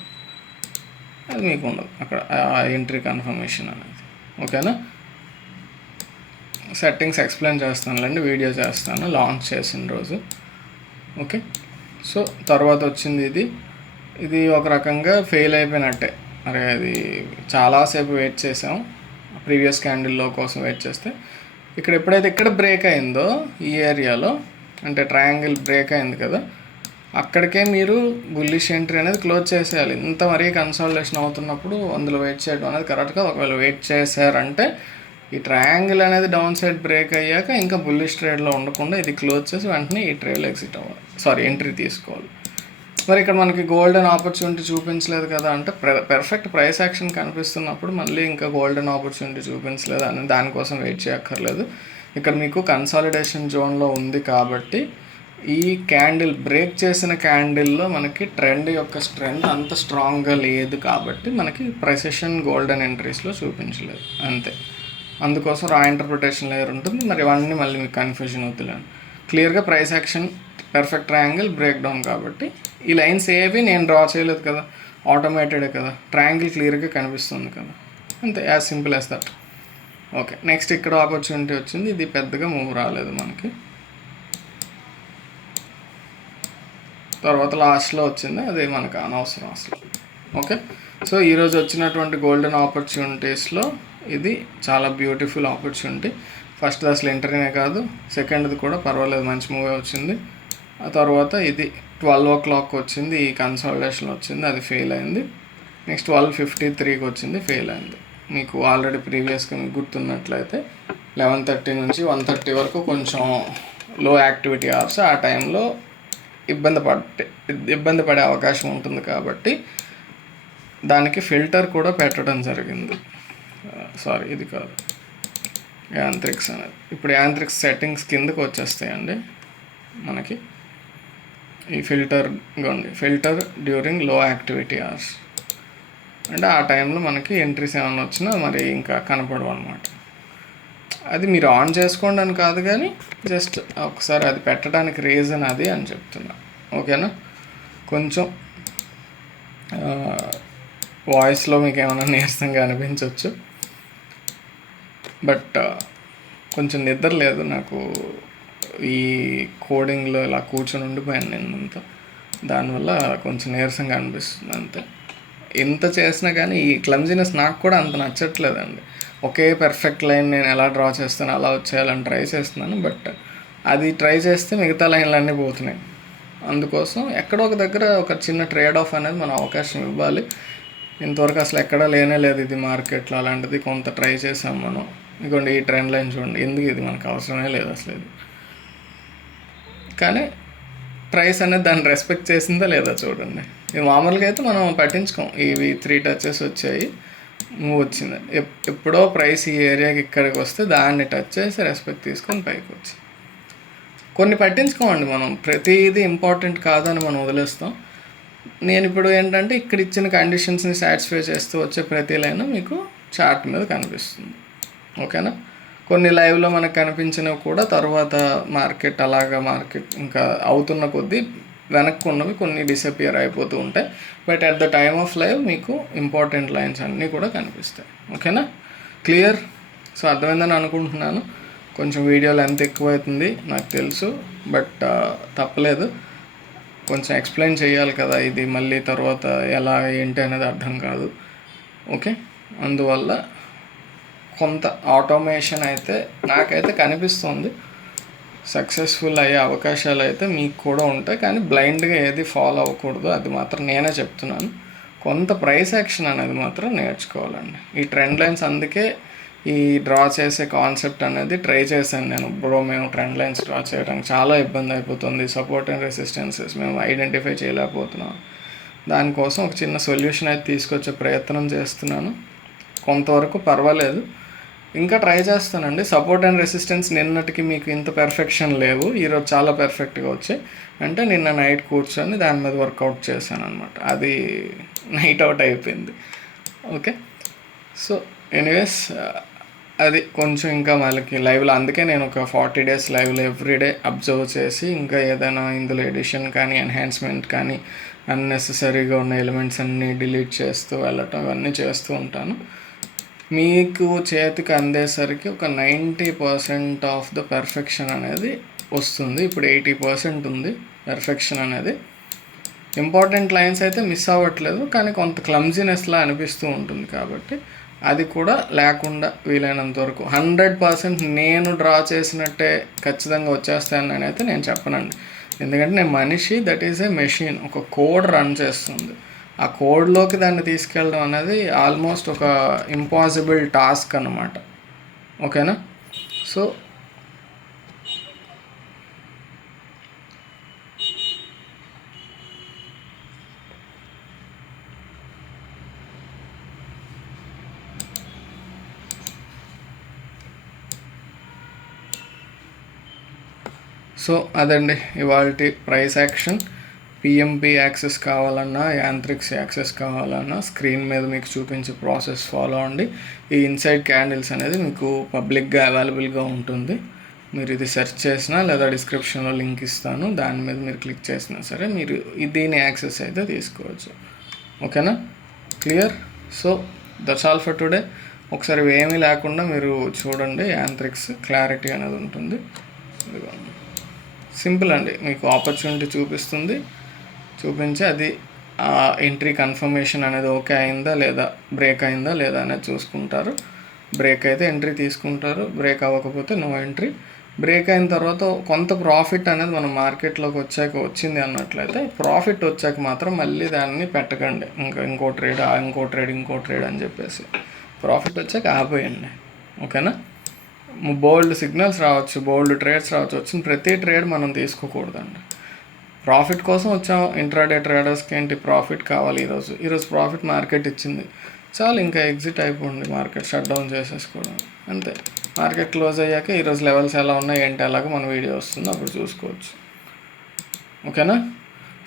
అది మీకు ఉండదు అక్కడ ఎంట్రీ కన్ఫర్మేషన్ అనేది. ఓకేనా, సెట్టింగ్స్ ఎక్స్ప్లెయిన్ చేస్తానులేండి, వీడియో చేస్తాను లాంచ్ చేసిన రోజు. ఓకే, సో తర్వాత వచ్చింది ఇది ఒక రకంగా ఫెయిల్ అయిపోయినట్టే. అరే అది చాలాసేపు వెయిట్ చేసాం ప్రీవియస్ క్యాండిల్లో కోసం వెయిట్ చేస్తే, ఇక్కడ ఎప్పుడైతే ఇక్కడ బ్రేక్ అయిందో ఈ ఏరియాలో అంటే ట్రయాంగిల్ బ్రేక్ అయింది కదా, అక్కడికే మీరు బుల్లిష్ ఎంట్రీ అనేది క్లోజ్ చేసేయాలి. ఇంత మరీ కన్సాలిడేషన్ అవుతున్నప్పుడు అందులో వెయిట్ చేయడం అనేది కరెక్ట్గా. ఒకవేళ వెయిట్ చేశారంటే ఈ ట్రయాంగిల్ అనేది డౌన్ సైడ్ బ్రేక్ అయ్యాక ఇంకా బుల్లిష్ ట్రేడ్లో ఉండకుండా ఇది క్లోజ్ చేసి వెంటనే ఈ ట్రేడ్లో ఎగ్జిట్ అవ్వాలి, ఎంట్రీ తీసుకోవాలి. మరి ఇక్కడ మనకి గోల్డెన్ ఆపర్చునిటీ చూపించలేదు కదా అంటే పెర్ఫెక్ట్ ప్రైస్ యాక్షన్ కనిపిస్తున్నప్పుడు మళ్ళీ ఇంకా గోల్డెన్ ఆపర్చునిటీ చూపించలేదు అని దానికోసం వెయిట్ చేయక్కర్లేదు. ఇక్కడ మీకు కన్సాలిడేషన్ జోన్లో ఉంది కాబట్టి ఈ క్యాండిల్ బ్రేక్ చేసిన క్యాండిల్లో మనకి ట్రెండ్ యొక్క స్ట్రెంత్ అంత స్ట్రాంగ్గా లేదు కాబట్టి మనకి ప్రెసిషన్ గోల్డెన్ ఎంట్రీస్లో చూపించలేదు అంతే. అందుకోసం రా ఇంటర్ప్రిటేషన్ లేయర్ ఉంటుంది. మరి ఇవన్నీ మళ్ళీ మీకు కన్ఫ్యూజన్ వద్దులేండి. క్లియర్గా price action perfect triangle break down కాబట్టి ఈ లైన్స్ ఏవి నేను డ్రా చేయలేదు కదా, ఆటోమేటెడే కదా, ట్రయాంగిల్ క్లియర్గా కనిపిస్తుంది కదా, అంతే, as simple as that. Okay, next ఇక్కడ ఆపర్చునిటీ వచ్చింది. ఇది పెద్దగా మూవ్ రాలేదు మనకి. తర్వాత లాస్ట్లో వచ్చింది, అది మనకు అనవసరం అసలు. ఓకే, సో ఈరోజు వచ్చినటువంటి గోల్డెన్ ఆపర్చునిటీస్లో ఇది చాలా బ్యూటిఫుల్ ఆపర్చునిటీ. ఫస్ట్ అసలు ఎంటర్నే కాదు, సెకండ్ది కూడా పర్వాలేదు, మంచి మూవీ వచ్చింది. ఆ తర్వాత ఇది 12 o'clock వచ్చింది, ఈ కన్సాలిడేషన్ వచ్చింది, అది ఫెయిల్ అయింది. నెక్స్ట్ 12:53కి వచ్చింది, ఫెయిల్ అయింది. మీకు ఆల్రెడీ ప్రీవియస్గా మీకు గుర్తున్నట్లయితే 11:30 నుంచి 1:30 వరకు కొంచెం లో యాక్టివిటీ అవర్స్. ఆ టైంలో ఇబ్బంది పడే అవకాశం ఉంటుంది కాబట్టి దానికి ఫిల్టర్ కూడా పెట్టడం జరిగింది. సారీ, ఇది కాదు, యాంత్రిక్స్ అనేది. ఇప్పుడు యాంత్రిక్స్ సెట్టింగ్స్ కిందకు వచ్చేస్తాయండి మనకి. ఈ ఫిల్టర్ డ్యూరింగ్ లో యాక్టివిటీ అవర్స్ అంటే ఆ టైంలో మనకి ఎంట్రీస్ ఏమైనా వచ్చినా మరి ఇంకా కనపడవు అనమాట. అది మీరు ఆన్ చేసుకోండి అని కాదు, కానీ జస్ట్ ఒకసారి అది పెట్టడానికి రీజన్ అది అని చెప్తున్నా. ఓకేనా, కొంచెం వాయిస్లో మీకు ఏమైనా నీరసంగా అనిపించవచ్చు, బట్ కొంచెం నిద్ర లేదు నాకు. ఈ కోడింగ్లో ఇలా కూర్చొని ఉండిపోయాను నేనంతా, దానివల్ల కొంచెం నీరసంగా అనిపిస్తుంది అంతే. ఎంత చేసినా కానీ ఈ క్లమ్జీనెస్ నాకు కూడా అంత నచ్చట్లేదండి. ఒకే పెర్ఫెక్ట్ లైన్ నేను ఎలా డ్రా చేస్తాను అలా వచ్చేయాలని ట్రై చేస్తున్నాను, బట్ అది ట్రై చేస్తే మిగతా లైన్లు అన్నీ పోతున్నాయి. అందుకోసం ఎక్కడో ఒక దగ్గర ఒక చిన్న ట్రేడ్ ఆఫ్ అనేది మనం అవకాశం ఇవ్వాలి. ఇంతవరకు అసలు ఎక్కడా లేనే లేదు ఇది మార్కెట్లో, అలాంటిది కొంత ట్రై చేసాం మనం. ఇదిగోండి ఈ ట్రెండ్ లైన్ చూడండి, ఎందుకు ఇది మనకు అవసరమే లేదు అసలు ఇది. కానీ ప్రైస్ అనేది దాన్ని రెస్పెక్ట్ చేసిందా లేదా చూడండి. ఇది మామూలుగా అయితే మనం పట్టించుకోం, ఇవి 3 touches వచ్చాయి, మూవ్ వచ్చింది. ఎప్పుడో ప్రైస్ ఈ ఏరియాకి ఇక్కడికి వస్తే దాన్ని టచ్ చేసి రెస్పెక్ట్ తీసుకొని పైకి వచ్చి కొన్ని పట్టించుకోమండి మనం. ప్రతిదీ ఇంపార్టెంట్ కాదని మనం వదిలేస్తాం. నేను ఇప్పుడు ఏంటంటే ఇక్కడ ఇచ్చిన కండిషన్స్ని సాటిస్ఫై చేస్తూ వచ్చే ప్రతి లైన్ మీకు చార్ట్ మీద కనిపిస్తుంది. ఓకేనా, కొన్ని లైవ్లో మనకు కనిపించినవి కూడా తర్వాత మార్కెట్ ఇంకా అవుతున్న కొద్దీ వెనక్కి ఉన్నవి కొన్ని డిసపియర్ అయిపోతూ ఉంటాయి. But at the time of live మీకు ఇంపార్టెంట్ లైన్స్ అన్నీ కూడా కనిపిస్తాయి. ఓకేనా, క్లియర్? సో అర్థమైందని అనుకుంటున్నాను. కొంచెం వీడియో లెంత్ ఎక్కువ అవుతుంది నాకు తెలుసు, బట్ తప్పలేదు, కొంచెం ఎక్స్ప్లెయిన్ చేయాలి కదా, ఇది మళ్ళీ తర్వాత ఎలా ఏంటి అనేది అర్థం కాదు. ఓకే, అందువల్ల కొంత ఆటోమేషన్ అయితే నాకైతే కనిపిస్తుంది. సక్సెస్ఫుల్ అయ్యే అవకాశాలు అయితే మీకు కూడా ఉంటాయి, కానీ బ్లైండ్గా ఏది ఫాలో అవ్వకూడదు, అది మాత్రం నేనే చెప్తున్నాను. కొంత ప్రైస్ యాక్షన్ అనేది మాత్రం నేర్చుకోవాలండి. ఈ ట్రెండ్ లైన్స్, అందుకే ఈ డ్రా చేసే కాన్సెప్ట్ అనేది ట్రై చేశాను నేను. మేము ట్రెండ్ లైన్స్ డ్రా చేయడానికి చాలా ఇబ్బంది అయిపోతుంది, సపోర్ట్ అండ్ రెసిస్టెన్సెస్ మేము ఐడెంటిఫై చేయలేకపోతున్నాం. దానికోసం ఒక చిన్న సొల్యూషన్ అయితే తీసుకొచ్చే ప్రయత్నం చేస్తున్నాను. కొంతవరకు పర్వాలేదు, ఇంకా ట్రై చేస్తానండి. సపోర్ట్ అండ్ రెసిస్టెన్స్ నిన్నటికి మీకు ఇంత పెర్ఫెక్షన్ లేవు, ఈరోజు చాలా పెర్ఫెక్ట్గా వచ్చాయి. అంటే నిన్న నైట్ కూర్చొని దాని మీద వర్కౌట్ చేశాను అనమాట, అది నైట్ అవుట్ అయిపోయింది. ఓకే, సో ఎనీవేస్ అది కొంచెం ఇంకా వాళ్ళకి లైవ్లో, అందుకే నేను ఒక 40 days లైవ్లో ఎవ్రీడే అబ్జర్వ్ చేసి ఇంకా ఏదైనా ఇందులో ఎడిషన్ కానీ ఎన్హాన్స్మెంట్ కానీ అన్నెసెసరీగా ఉన్న ఎలిమెంట్స్ అన్నీ డిలీట్ చేస్తూ వెళ్ళటం ఇవన్నీ చేస్తూ ఉంటాను. మీకు చేతికి అందేసరికి ఒక 90% ఆఫ్ ద పెర్ఫెక్షన్ అనేది వస్తుంది. ఇప్పుడు 80% ఉంది పెర్ఫెక్షన్ అనేది. ఇంపార్టెంట్ లైన్స్ అయితే మిస్ అవ్వట్లేదు, కానీ కొంత క్లమ్జీనెస్లా అనిపిస్తూ ఉంటుంది. కాబట్టి అది కూడా లేకుండా వీలైనంత వరకు 100% నేను డ్రా చేసినట్టే ఖచ్చితంగా వచ్చేస్తానని అయితే నేను చెప్పనండి. ఎందుకంటే నేను మనిషి, దట్ ఈజ్ ఏ మెషిన్, ఒక కోడ్ రన్ చేస్తుంది. ఆ కోడ్లోకి దాన్ని తీసుకెళ్ళడం అనేది ఆల్మోస్ట్ ఒక ఇంపాసిబుల్ టాస్క్ అన్నమాట. ఓకేనా, సో సో అదండి ఇవాల్టి ప్రైస్ యాక్షన్. పిఎంపి యాక్సెస్ కావాలన్నా, యాంత్రిక్స్ యాక్సెస్ కావాలన్నా స్క్రీన్ మీద మీకు చూపించే ప్రాసెస్ ఫాలో అండి. ఈ ఇన్సైడ్ క్యాండిల్స్ అనేది మీకు పబ్లిక్గా అవైలబుల్గా ఉంటుంది. మీరు ఇది సెర్చ్ చేసినా లేదా డిస్క్రిప్షన్లో లింక్ ఇస్తాను, దాని మీద మీరు క్లిక్ చేసినా సరే మీరు దీని యాక్సెస్ అయితే తీసుకోవచ్చు. ఓకేనా, clear? So that's all for today. ఒకసారి ఏమీ లేకుండా మీరు చూడండి, యాంత్రిక్స్ క్లారిటీ అనేది ఉంటుంది. సింపుల్ అండి, మీకు ఆపర్చునిటీ చూపించి అది ఎంట్రీ కన్ఫర్మేషన్ అనేది ఓకే అయిందా లేదా, బ్రేక్ అయిందా లేదా అనేది చూసుకుంటారు. బ్రేక్ అయితే ఎంట్రీ తీసుకుంటారు, బ్రేక్ అవ్వకపోతే నో ఎంట్రీ. బ్రేక్ అయిన తర్వాత కొంత ప్రాఫిట్ అనేది మనం మార్కెట్లోకి వచ్చింది అన్నట్లయితే, ప్రాఫిట్ వచ్చాక మాత్రం మళ్ళీ దాన్ని పెట్టకండి. ఇంకో ట్రేడ్ అని చెప్పేసి ప్రాఫిట్ వచ్చాక ఆపేయండి. ఓకేనా, బోల్డ్ సిగ్నల్స్ రావచ్చు, బోల్డ్ ట్రేడ్స్ రావచ్చు, వచ్చిన ప్రతి ట్రేడ్ మనం తీసుకోకూడదండి. ప్రాఫిట్ కోసం వచ్చాం. ఇంట్రాడే ట్రేడర్స్కి ఏంటి, ప్రాఫిట్ కావాలి. ఈరోజు ప్రాఫిట్ మార్కెట్ ఇచ్చింది చాలు, ఇంకా ఎగ్జిట్ అయిపోండి, మార్కెట్ షట్ డౌన్ చేసేసుకోవడం అంతే. మార్కెట్ క్లోజ్ అయ్యాక ఈరోజు లెవెల్స్ ఎలా ఉన్నాయి ఏంటి అలాగ మన వీడియో వస్తుంది, అప్పుడు చూసుకోవచ్చు. ఓకేనా,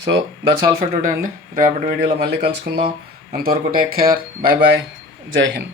so that's all for today అండి. రేపటి వీడియోలో మళ్ళీ కలుసుకుందాం. అంతవరకు టేక్ కేర్, బాయ్ బాయ్, జై హింద్.